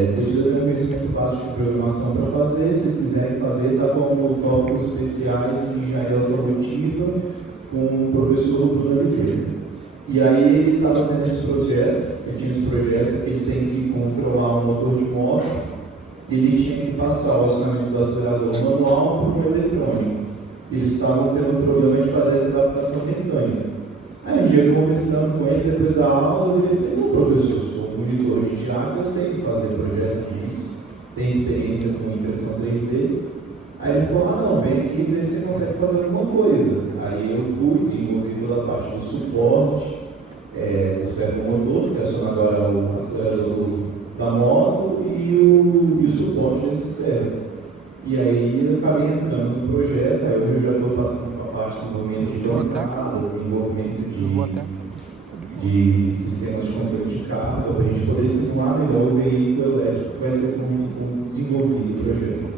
Se precisa ter um conhecimento básico de programação para fazer, se vocês quiserem fazer, está como tópicos especiais de engenharia automotiva com o professor Bruno Oliveira. E aí ele estava tendo esse projeto, ele tinha esse projeto que ele tem que controlar um motor de moto, e ele tinha que passar o acionamento do acelerador manual para o eletrônico. Eles estavam tendo um problema de fazer essa adaptação mecânica. Aí um dia, conversando com ele, depois da aula, ele falou, professor, eu sou monitor de de água, eu sei fazer projeto disso, tenho experiência com impressão 3D. Aí ele falou, não, vem aqui ver se você consegue fazer alguma coisa. Aí eu fui, desenvolvi toda a parte do suporte, do servomotor, que aciona agora o acelerador da moto e o suporte desse servo. E aí eu acabei entrando no projeto, aí hoje eu já estou passando para a parte de desenvolvimento de bancadas, desenvolvimento de sistemas de controle de carga, para a gente poder simular melhor o veículo elétrico que vai ser desenvolvido no projeto.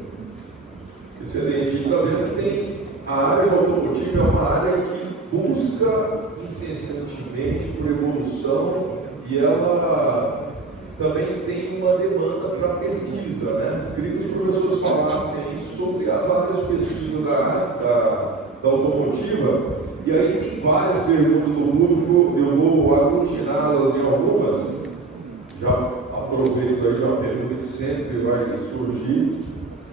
Excelente. E está vendo que tem a área automotiva, é uma área que busca incessantemente por evolução e ela também tem uma demanda para pesquisa, né? Eu queria que os professores falassem aí sobre as áreas de pesquisa da automotiva, e aí tem várias perguntas do público, eu vou aglutiná-las em algumas, já aproveito aí a pergunta que sempre vai surgir.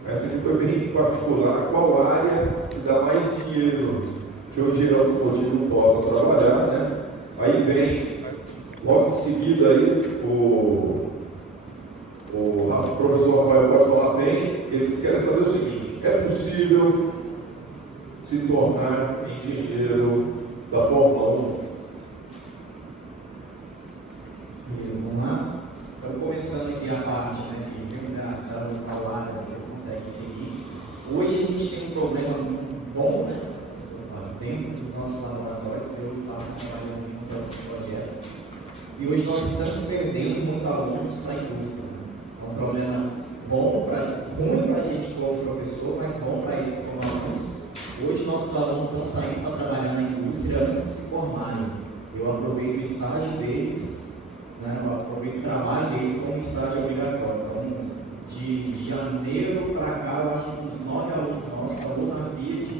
Essa aqui foi bem particular, qual área que dá mais dinheiro que o engenheiro automotivo possa trabalhar, né? Aí vem, logo em seguida aí, o professor Rafael pode falar bem, eles querem saber o seguinte, é possível se tornar engenheiro da Fórmula 1? Vamos lá? Então, começando aqui a parte de remuneração e tal área que você consegue seguir. Hoje a gente tem um problema bom, né? Dentro dos nossos laboratórios, eu estava trabalhando junto a outros projetos. E hoje nós estamos perdendo muitos alunos para a indústria. É um problema ruim para a gente como professor, mas bom para eles como alunos. Hoje nossos alunos estão saindo para trabalhar na indústria antes de se formarem. Eu aproveito o estágio deles, né? Eu aproveito o trabalho deles como estágio obrigatório. Então, de janeiro para cá, eu acho que uns 9 alunos nossos estão ou na Fiat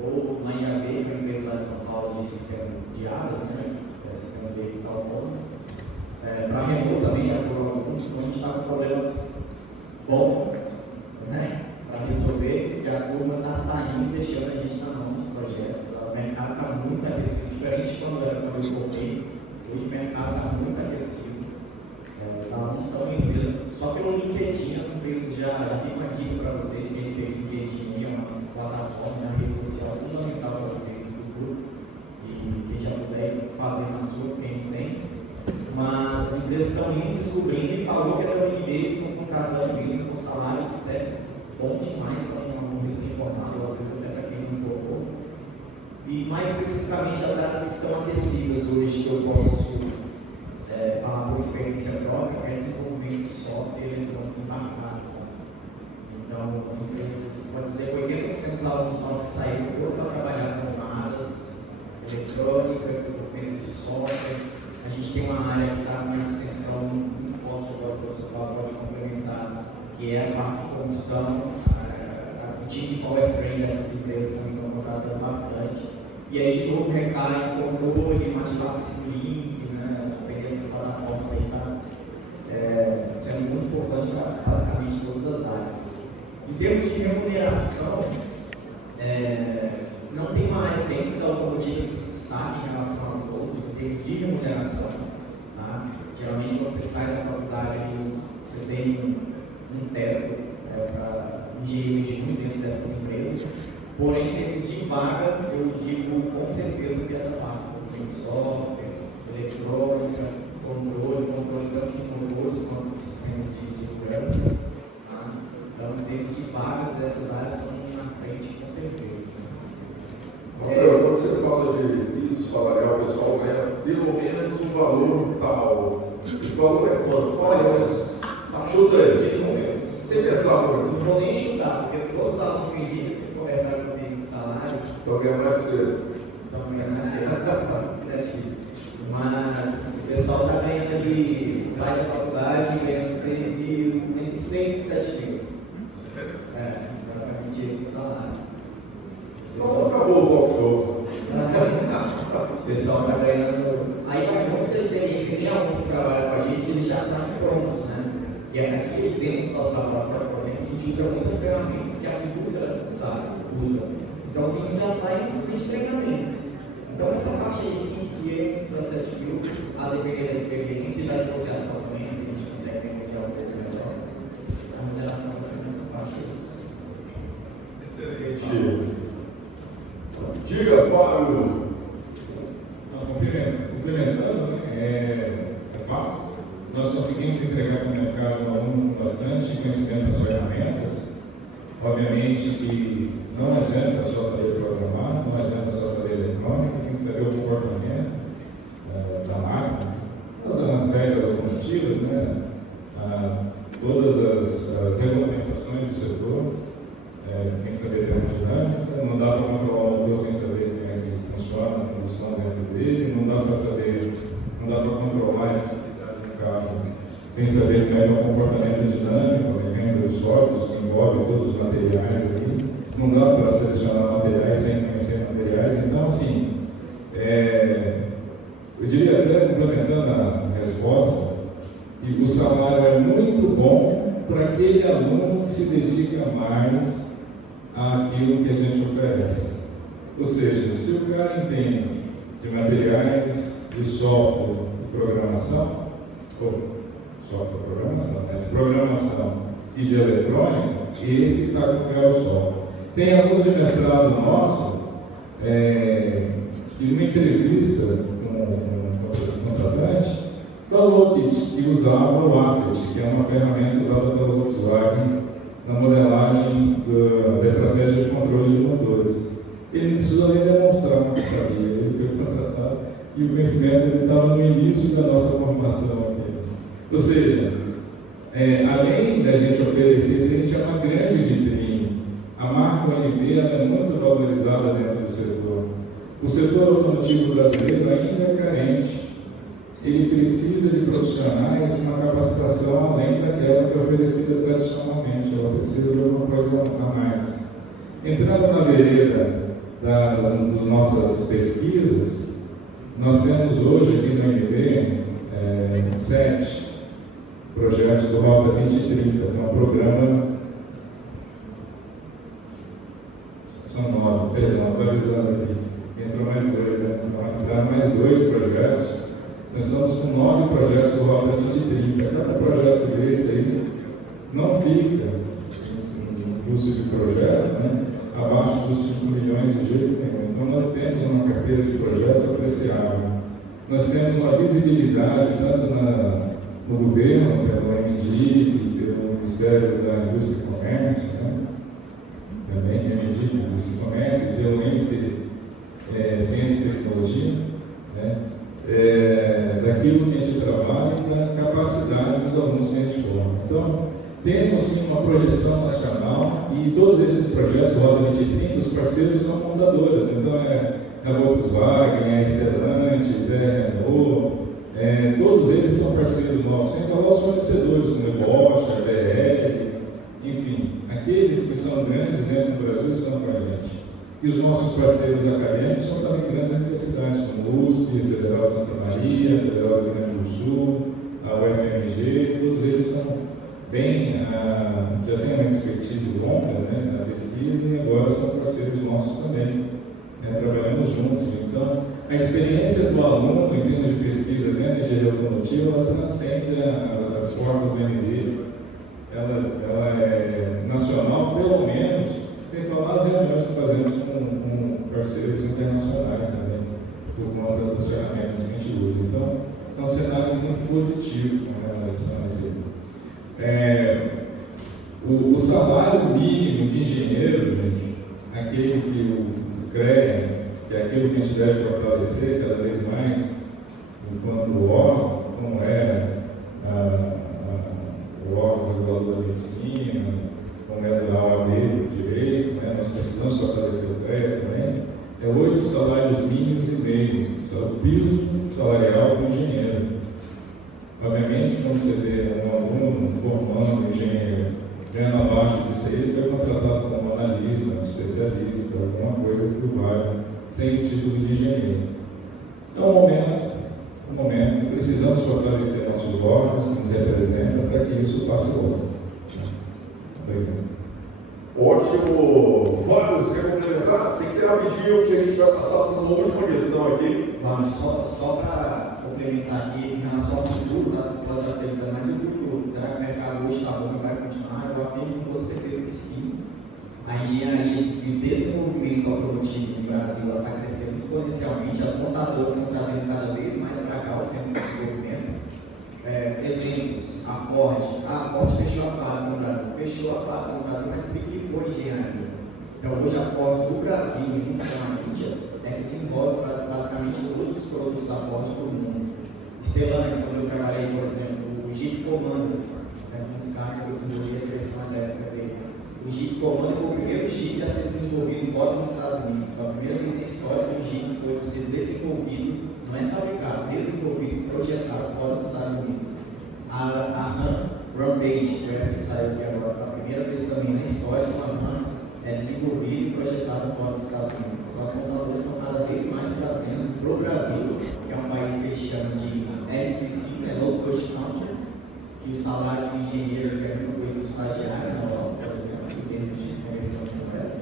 ou na IAB, que é a empresa lá de São Paulo de sistema de áreas, né? Sistema de veículos autônomos. Para a Renault também já foram alguns, então a gente está com um problema bom, né? Para resolver, porque a turma está saindo e deixando a gente na mão dos projetos. O mercado está muito aquecido, diferente quando era quando eu formei. Hoje o mercado está muito aquecido. Os alunos estão em empresa, só pelo LinkedIn, as empresas já tem uma dica para vocês, quem tem LinkedIn é uma plataforma, uma rede social fundamental para vocês no futuro. E quem já puder fazer na sua, quem tem. Mas as empresas estão indo descobrindo e falou que era eles estão contratando mesmo com salário até bom demais para um recém-formado, às vezes até para quem não formou. E mais especificamente as áreas que estão aquecidas hoje, que eu posso falar por experiência própria, é desenvolvimento de software eletrônico embarcado. Então, as empresas, pode ser 80% dos alunos nossos que saíram para trabalhar com áreas eletrônicas, desenvolvimento de software. A gente tem uma área que está numa extensão muito forte, agora o professor Paulo pode complementar, que é a parte de combustão, o time de powertrain dessas empresas também estão contratando bastante. E aí, de novo, recai em controle, matinal link, né? Aprender essa plataforma aí está sendo muito importante para basicamente todas as áreas. Em termos de remuneração, não tem uma área dentro da automotiva que se destaque em relação a outros, em termos de remuneração. Tá? Geralmente, quando você sai da faculdade, você tem um teto para engenheiro júnior dentro dessas empresas. Porém, em termos de vaga, eu digo com certeza que essa parte tem software, eletrônica, controle tanto de motores quanto de sistemas de segurança. Tá? Então, em termos de vagas, essas áreas estão na frente com certeza. Rafael, quando você fala de piso salarial, o pessoal ganha pelo menos um valor tal. Esse valor é quanto? Olha, chuta aí. de números. Sem pensar muito. Não vou nem chutar, porque todos os alunos que indicam que começaram comigo de salário, Então ganha mais cedo. então ganha mais cedo. É difícil. Mas o pessoal está ganhando ali, sai da faculdade, ganhando 6 mil, entre 6 e 7 mil. Basicamente esse o salário. Então acabou o talk show. O pessoal está ganhando. Aí vai muito da experiência, que tem alunos que trabalham com a gente, eles já saem prontos, né? E aqui dentro do nosso laboratório, por exemplo, a gente usa muitas ferramentas que a indústria usa. Então, os meninos já saem de treinamento. Então, essa faixa de 5 para 7 mil, a depender da experiência e da negociação também, a gente conhecimento das ferramentas. Obviamente que não adianta só saber programar, não adianta só saber eletrônica, tem que saber o comportamento da máquina, as regras automotivas, né? Todas as regulamentações do setor, tem que saber termodinâmica, não dá para controlar o motor sem saber como é que funciona a combustão dentro dele, não dá para controlar a estabilidade do carro sem saber como é que é o comportamento dinâmico, lembra dos sólidos, que envolve todos os materiais ali, não dá para selecionar materiais sem conhecer materiais. Então, assim, eu diria até complementando a resposta, que o salário é muito bom para aquele aluno que se dedica mais àquilo que a gente oferece. Ou seja, se o cara entende de materiais, de software, de programação, de programação e de eletrônica, esse está com o pé ao sol. Tem alunos de mestrado nosso que, numa entrevista com o contratante, falou que usava o Asset, que é uma ferramenta usada pela Volkswagen na modelagem da estratégia de controle de motores. Ele não precisou nem demonstrar que sabia, ele foi contratado e o conhecimento estava no início da nossa formação aqui. Ou seja, além da gente oferecer, a gente é uma grande vitrine. A marca ONB é muito valorizada dentro do setor. O setor automotivo brasileiro ainda é carente. Ele precisa de profissionais com uma capacitação além daquela que é oferecida tradicionalmente. Ela precisa de alguma coisa a mais. Entrando na vereda das nossas pesquisas, nós temos hoje aqui no ONB 7 projetos do Rota 2030, que é um programa. São 9, perdão, estou avisando aqui. Entrou mais 2, né? Entraram mais 2 projetos. Nós estamos com 9 projetos do Rota 2030. Cada projeto desse aí não fica em custo de projeto, né? Abaixo dos 5 milhões de jeito nenhum. Então nós temos uma carteira de projetos apreciável. Nós temos uma visibilidade tanto no governo, pelo MG e pelo Ministério da Indústria e Comércio, né? Também MG, Indústria e Comércio, e pelo índice Ciência e Tecnologia, né? Daquilo que a gente trabalha e da capacidade dos alunos que a gente forma. Então, temos sim uma projeção nacional e todos esses projetos, Roda 2030, os parceiros são fundadoras. Então, a Volkswagen, a Stellantis, a Renault, todos eles são parceiros nossos. Sem falar os fornecedores, como a Bosch, a BR, enfim, aqueles que são grandes dentro do Brasil estão com a gente. E os nossos parceiros acadêmicos são também grandes universidades, como o USP, a Federal Santa Maria, a Federal do Rio Grande do Sul, a UFMG, todos eles são bem, já têm uma expertise longa, né, na pesquisa e agora são parceiros nossos também, né, trabalhando juntos. Então, a experiência do aluno em termos de pesquisa dentro da engenharia automotiva, ela transcende as portas do MD. Ela é nacional, pelo menos, tem falado as reuniões que fazemos com parceiros internacionais também, por conta das ferramentas que a gente usa. Então, é um cenário muito positivo com relação a esse. O salário mínimo de engenheiro, gente, aquele que o CREA, que é aquilo que a gente deve fortalecer cada vez mais, enquanto órgão, como o órgão regulador da medicina, como da OAB do direito, né? Nós precisamos fortalecer o CREA também, 8 salários mínimos e meio, o piso salarial do engenheiro. Obviamente, quando você vê um aluno formando engenheiro ganhando abaixo disso aí, ele foi contratado como analista, especialista, alguma coisa que o vale, sem o título de engenheiro. Então, um momento, precisamos fortalecer nossos órgãos que nos representam para que isso passe logo. Obrigado. Ótimo. Vários, quer complementar? Tem que ser rapidinho, que a gente vai passar por uma última questão aqui. Vamos, só para complementar aqui, em relação ao futuro, você pode estar perguntando, mas o futuro, será que o mercado hoje está bom e vai continuar? Eu afirmo com toda certeza que sim. A engenharia de desenvolvimento automotivo no Brasil está crescendo exponencialmente, as montadoras estão trazendo cada vez mais para cá o centro de desenvolvimento. Exemplos, a Ford. A Ford fechou a fábrica no Brasil. Fechou a fábrica no Brasil, mas triplicou a engenharia. Então, hoje a Ford do Brasil, junto com a Índia, que desenvolve basicamente todos os produtos da Ford para o mundo. Stellantis, onde eu trabalhei, por exemplo, o Jeep Commander, um dos carros que eu desenvolvi a versão elétrica dele. O Jeep Commander foi o primeiro Jeep a ser desenvolvido fora dos Estados Unidos. Foi a primeira vez na história que o Jeep foi ser desenvolvido, não é fabricado, desenvolvido, projetado fora dos Estados Unidos. A RAM Rampage, que é essa que saiu aqui agora, a primeira vez também na história, uma RAM é desenvolvida e projetada fora dos Estados Unidos. Então, as montadoras estão cada vez mais trazendo para o Brasil, que é um país que eles chamam de LCC, Low Cost Country, que o salário de engenheiro é muito coisa do estagiário, na Europa, por exemplo, que tem esse tipo de conversão completa.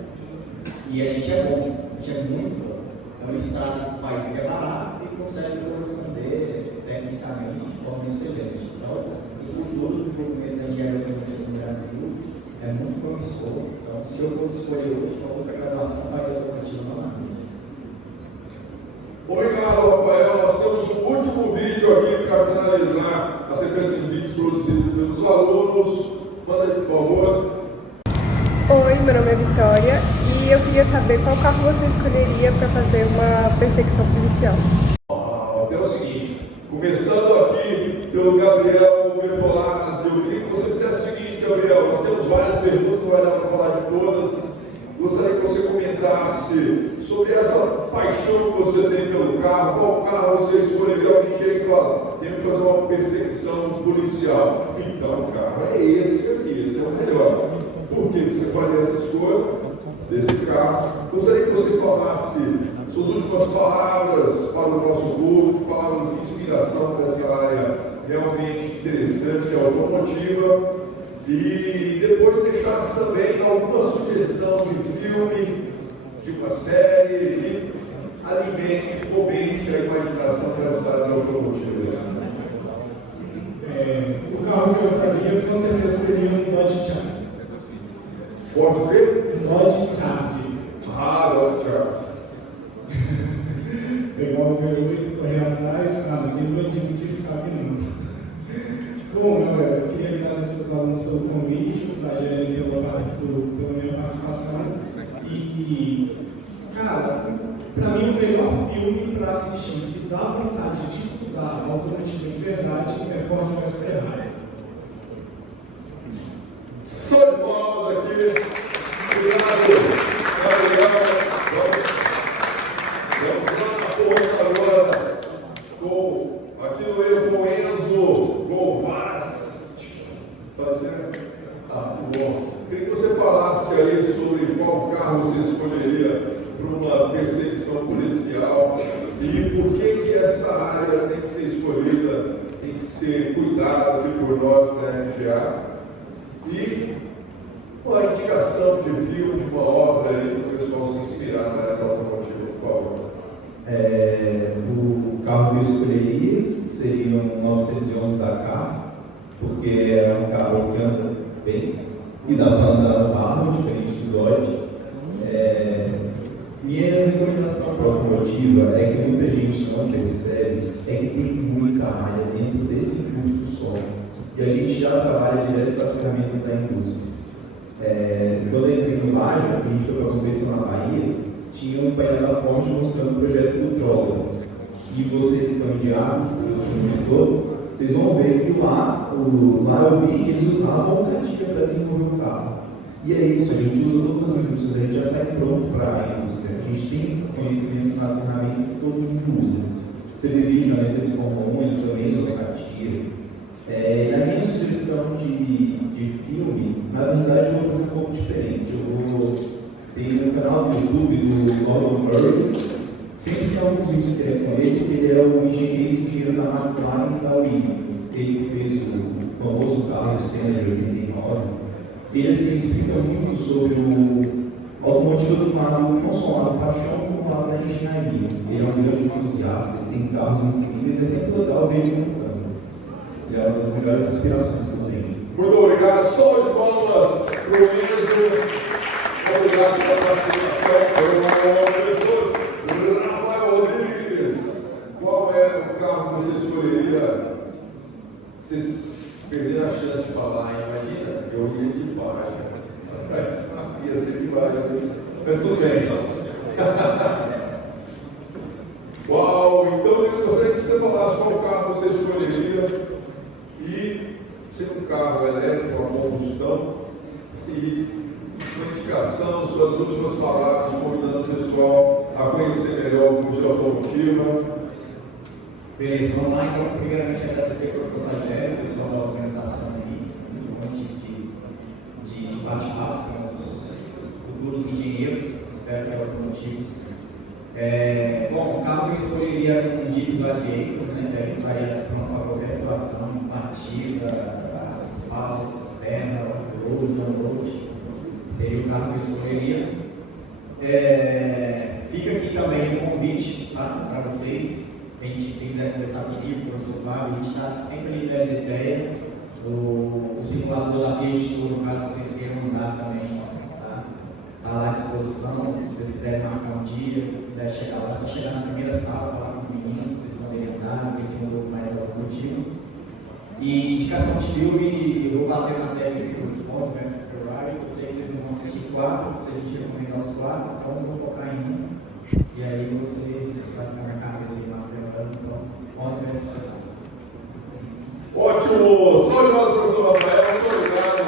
E a gente é bom, a gente é muito bom. Então, eles trazem um país que é barato e consegue corresponder tecnicamente de forma excelente. Então, o futuro do desenvolvimento da engenharia no Brasil é muito promissor. Então, se eu fosse escolher hoje, uma outra graduação, faria automotiva novamente. Obrigado, Rafael. Nós temos um último vídeo aqui para finalizar a sequência de vídeos produzidos pelos alunos. Manda aí, por favor. Oi, meu nome é Vitória e eu queria saber qual carro você escolheria para fazer uma perseguição policial. Até o seguinte, começando aqui pelo Gabriel Bertolanas, eu queria que você fizesse o seguinte, Gabriel, nós temos várias perguntas, não vai dar para falar de todas. Gostaria que você comentasse sobre essa paixão que você tem pelo carro, qual carro você escolheria. Alguém chega e fala, tem que fazer uma perseguição policial. Então, o carro é esse aqui, esse é o melhor. Por que você faria essa escolha desse carro? Gostaria que você falasse suas últimas palavras para o nosso público, palavras de inspiração dessa área realmente interessante, que é a automotiva. E depois deixasse também alguma sugestão de filme, de uma série, que alimente, que fomente a imaginação dessa área automotiva. O carro que eu faria com certeza seria um Dodge Charger. Pode o quê? Dodge Charger. Dodge Charger. Pegar o V8, correr atrás, ninguém não dividir escape não. Bom, galera, eu queria agradecer aos alunos pelo convite, para a GLB pela minha participação. E, cara, para mim o melhor filme para assistir, que dá vontade de estudar automotiva de verdade, é Ford vs Ferrari. Só de palmas aqui. Obrigado. Vamos lá na porta agora aqui no erro Enzo Govaz. Tá certo? Muito bom. Queria que você falasse aí sobre qual carro você escolheria para uma perseguição policial e por que essa área tem que ser escolhida, tem que ser cuidada aqui por nós da FGA. E uma indicação de filme, de uma obra aí para o pessoal se inspirar na área automotiva, por favor. O carro que eu escolheria seria um 911 Dakar, porque é um carro que anda bem e dá para andar no barro, diferente do Dodge. Minha recomendação para a automotiva é que muita gente não percebe, é que tem muita área dentro desse grupo só. E a gente já trabalha direto com as ferramentas da indústria. Quando eu entrei no Laje, a gente foi para a competição na Bahia, tinha um painel da Ford mostrando o projeto do Troller. E vocês que estão de água, vocês vão ver que lá eu vi que eles usavam a cartilha para desenvolver o carro. E é isso, a gente usa todas as indústrias, a gente já sai pronto para a indústria. A gente tem conhecimento nas ferramentas que todo mundo usa. Você vê vídeo na Mercedes Comum, eles também usam a cartilha. Na minha sugestão de filme, na verdade eu vou fazer um pouco diferente. Tem um canal do YouTube do Gordon Murray, sempre tem alguns vídeos que é com ele, porque ele é o engenheiro da McLaren e da Williams. Ele fez o famoso carro Senna de 89. Ele assim, explica muito sobre o automotivo do carro, não só a paixão, como o lado da engenharia. Ele é um grande entusiasta, ele tem carros incríveis, é sempre legal ver ele montando. Ele é uma das melhores inspirações que eu tenho. Muito obrigado. Salve de palmas para o Enzo. Obrigado pela participação. Professor Rafael Rodrigues, qual é o carro que você escolheria Eu ia de baixo. Ia ser de baixo. Mas tudo bem. Uau! Então eu gostaria que você falasse qual carro você escolheria. E se um carro elétrico, uma combustão. E uma indicação, suas últimas palavras, convidando o pessoal a conhecer melhor o curso de automotiva. Beleza, vamos lá. Então, primeiramente, agradecer ao professor Rogério, o pessoal da organização aí, um monte de bate-papo com os futuros engenheiros, espero que automotivos. Bom, o carro que eu escolheria era um Jeep Gladiator, né? Ele estaria pronto para qualquer situação, partida, asfalto, terra, off-road, on-road. Seria o carro que eu escolheria. Fica aqui também um convite, tá, para vocês. Quem quiser conversar comigo, professor Fábio, a gente está sempre liberando ideia. O simulador da Fiat Tour, no caso vocês queiram andar também, tá? Está lá à disposição. Se vocês quiserem marcar um dia, quiser chegar lá, é só chegar na primeira sala, falar com os meninos, vocês poderem andar, ver se um pouco mais automotivo. E indicação de filme, eu vou bater na técnica do Bond vs Ferrari. Eu sei que vocês não vão assistir 4, se a gente recomendar os 4, então eu vou focar em um. E aí vocês vai ficar na cabeça aí lá, então, Bond vs Ferrari. Ótimo! Só de nós, professor Rafael, muito obrigado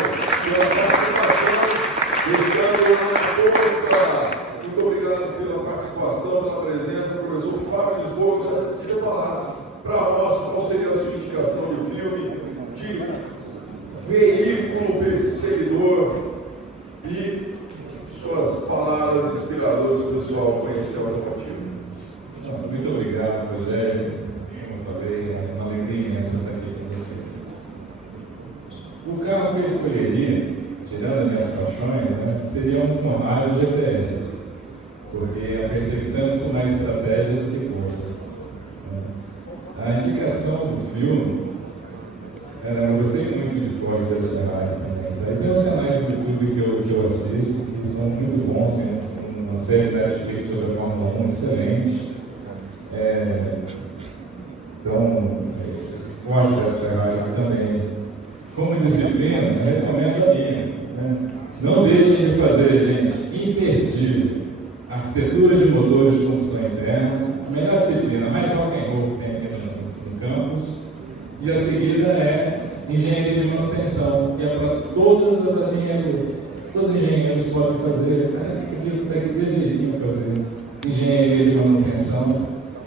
pela participação. Muito obrigado pela participação, pela presença, professor Fábio Lisboa. Gostaria que você falasse para nós qual seria a sua indicação de filme, de veículo perseguidor e suas palavras inspiradoras para o pessoal conhecer o automotivo. Muito obrigado, Rogério. Como eu falei, é uma alegria imensa estar aqui com vocês. O carro que eu escolheria, tirando as minhas paixões, né, seria um Conrado GPS, porque a perseguição é muito mais estratégia do que força. Né? A indicação do filme, eu gostei muito de Ford vs Ferrari também. Daí tem os canais do YouTube que eu assisto, que são muito bons, tem uma série da Netflix sobre a Fórmula 1 excelente. Então, Ford vs Ferrari também. Como disciplina, recomendo a minha. Né? Não deixem de fazer, gente, interdito. Arquitetura de motores de combustão interna, a melhor disciplina, mais rock and roll que tem aqui no campus. E a seguida é engenharia de manutenção, que é para todas as engenharias. Todos os engenheiros podem fazer, deveriam fazer engenharia de manutenção,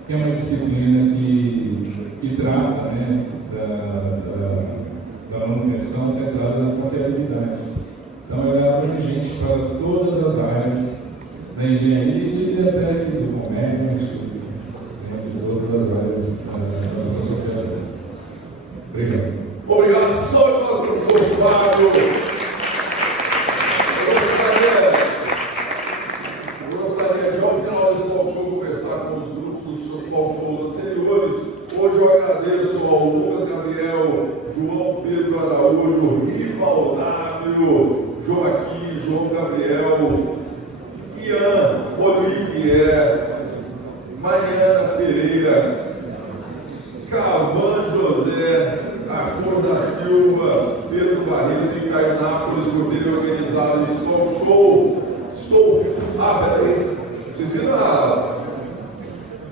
que é uma disciplina que trata, né, da manutenção centrada na confiabilidade. Então é abrangente para todas as áreas da engenharia e até do comércio, de todas as áreas da nossa sociedade. Obrigado. Obrigado, só de nós, professor Fábio. Eu gostaria de, ao final desse talk show, conversar com os grupos dos talk shows anteriores. Hoje eu agradeço ao Lucas Gabriel, João Pedro Araújo, Rivaldávio, Joaquim, João Gabriel, Ian, Olivier, Mariana Pereira, Cavan José, Arthur da Silva, Pedro Barreto e Caio Nápoles por terem organizado esse talk show. Vocês viram a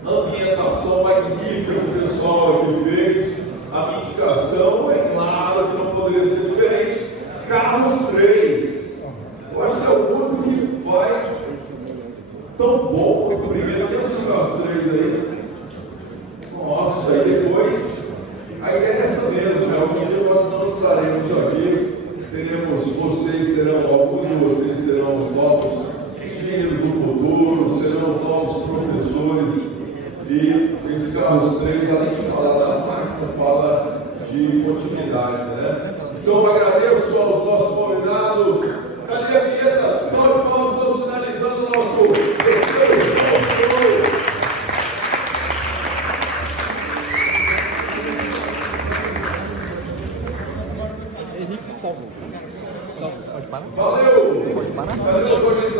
ambientação magnífica que o pessoal aqui fez? A minha indicação, é claro que não poderia ser diferente. Carros 3. Eu acho que é o único que vai tão bom quanto o primeiro. Quem assistiu Carros 3 aí? Nossa, e depois a ideia é essa mesmo, né? Um dia nós não estaremos aqui, vocês serão, alguns de vocês serão os novos engenheiros do futuro, serão os novos professores, e esse Carros 3, além de falar da máquina, fala de continuidade, né? Então eu agradeço aos nossos convidados. Cadê a vinheta? Só de palmas, estamos finalizando o nosso terceiro talk show. Henrique salvou. Pode parar? Valeu! Pode parar? Valeu, organização.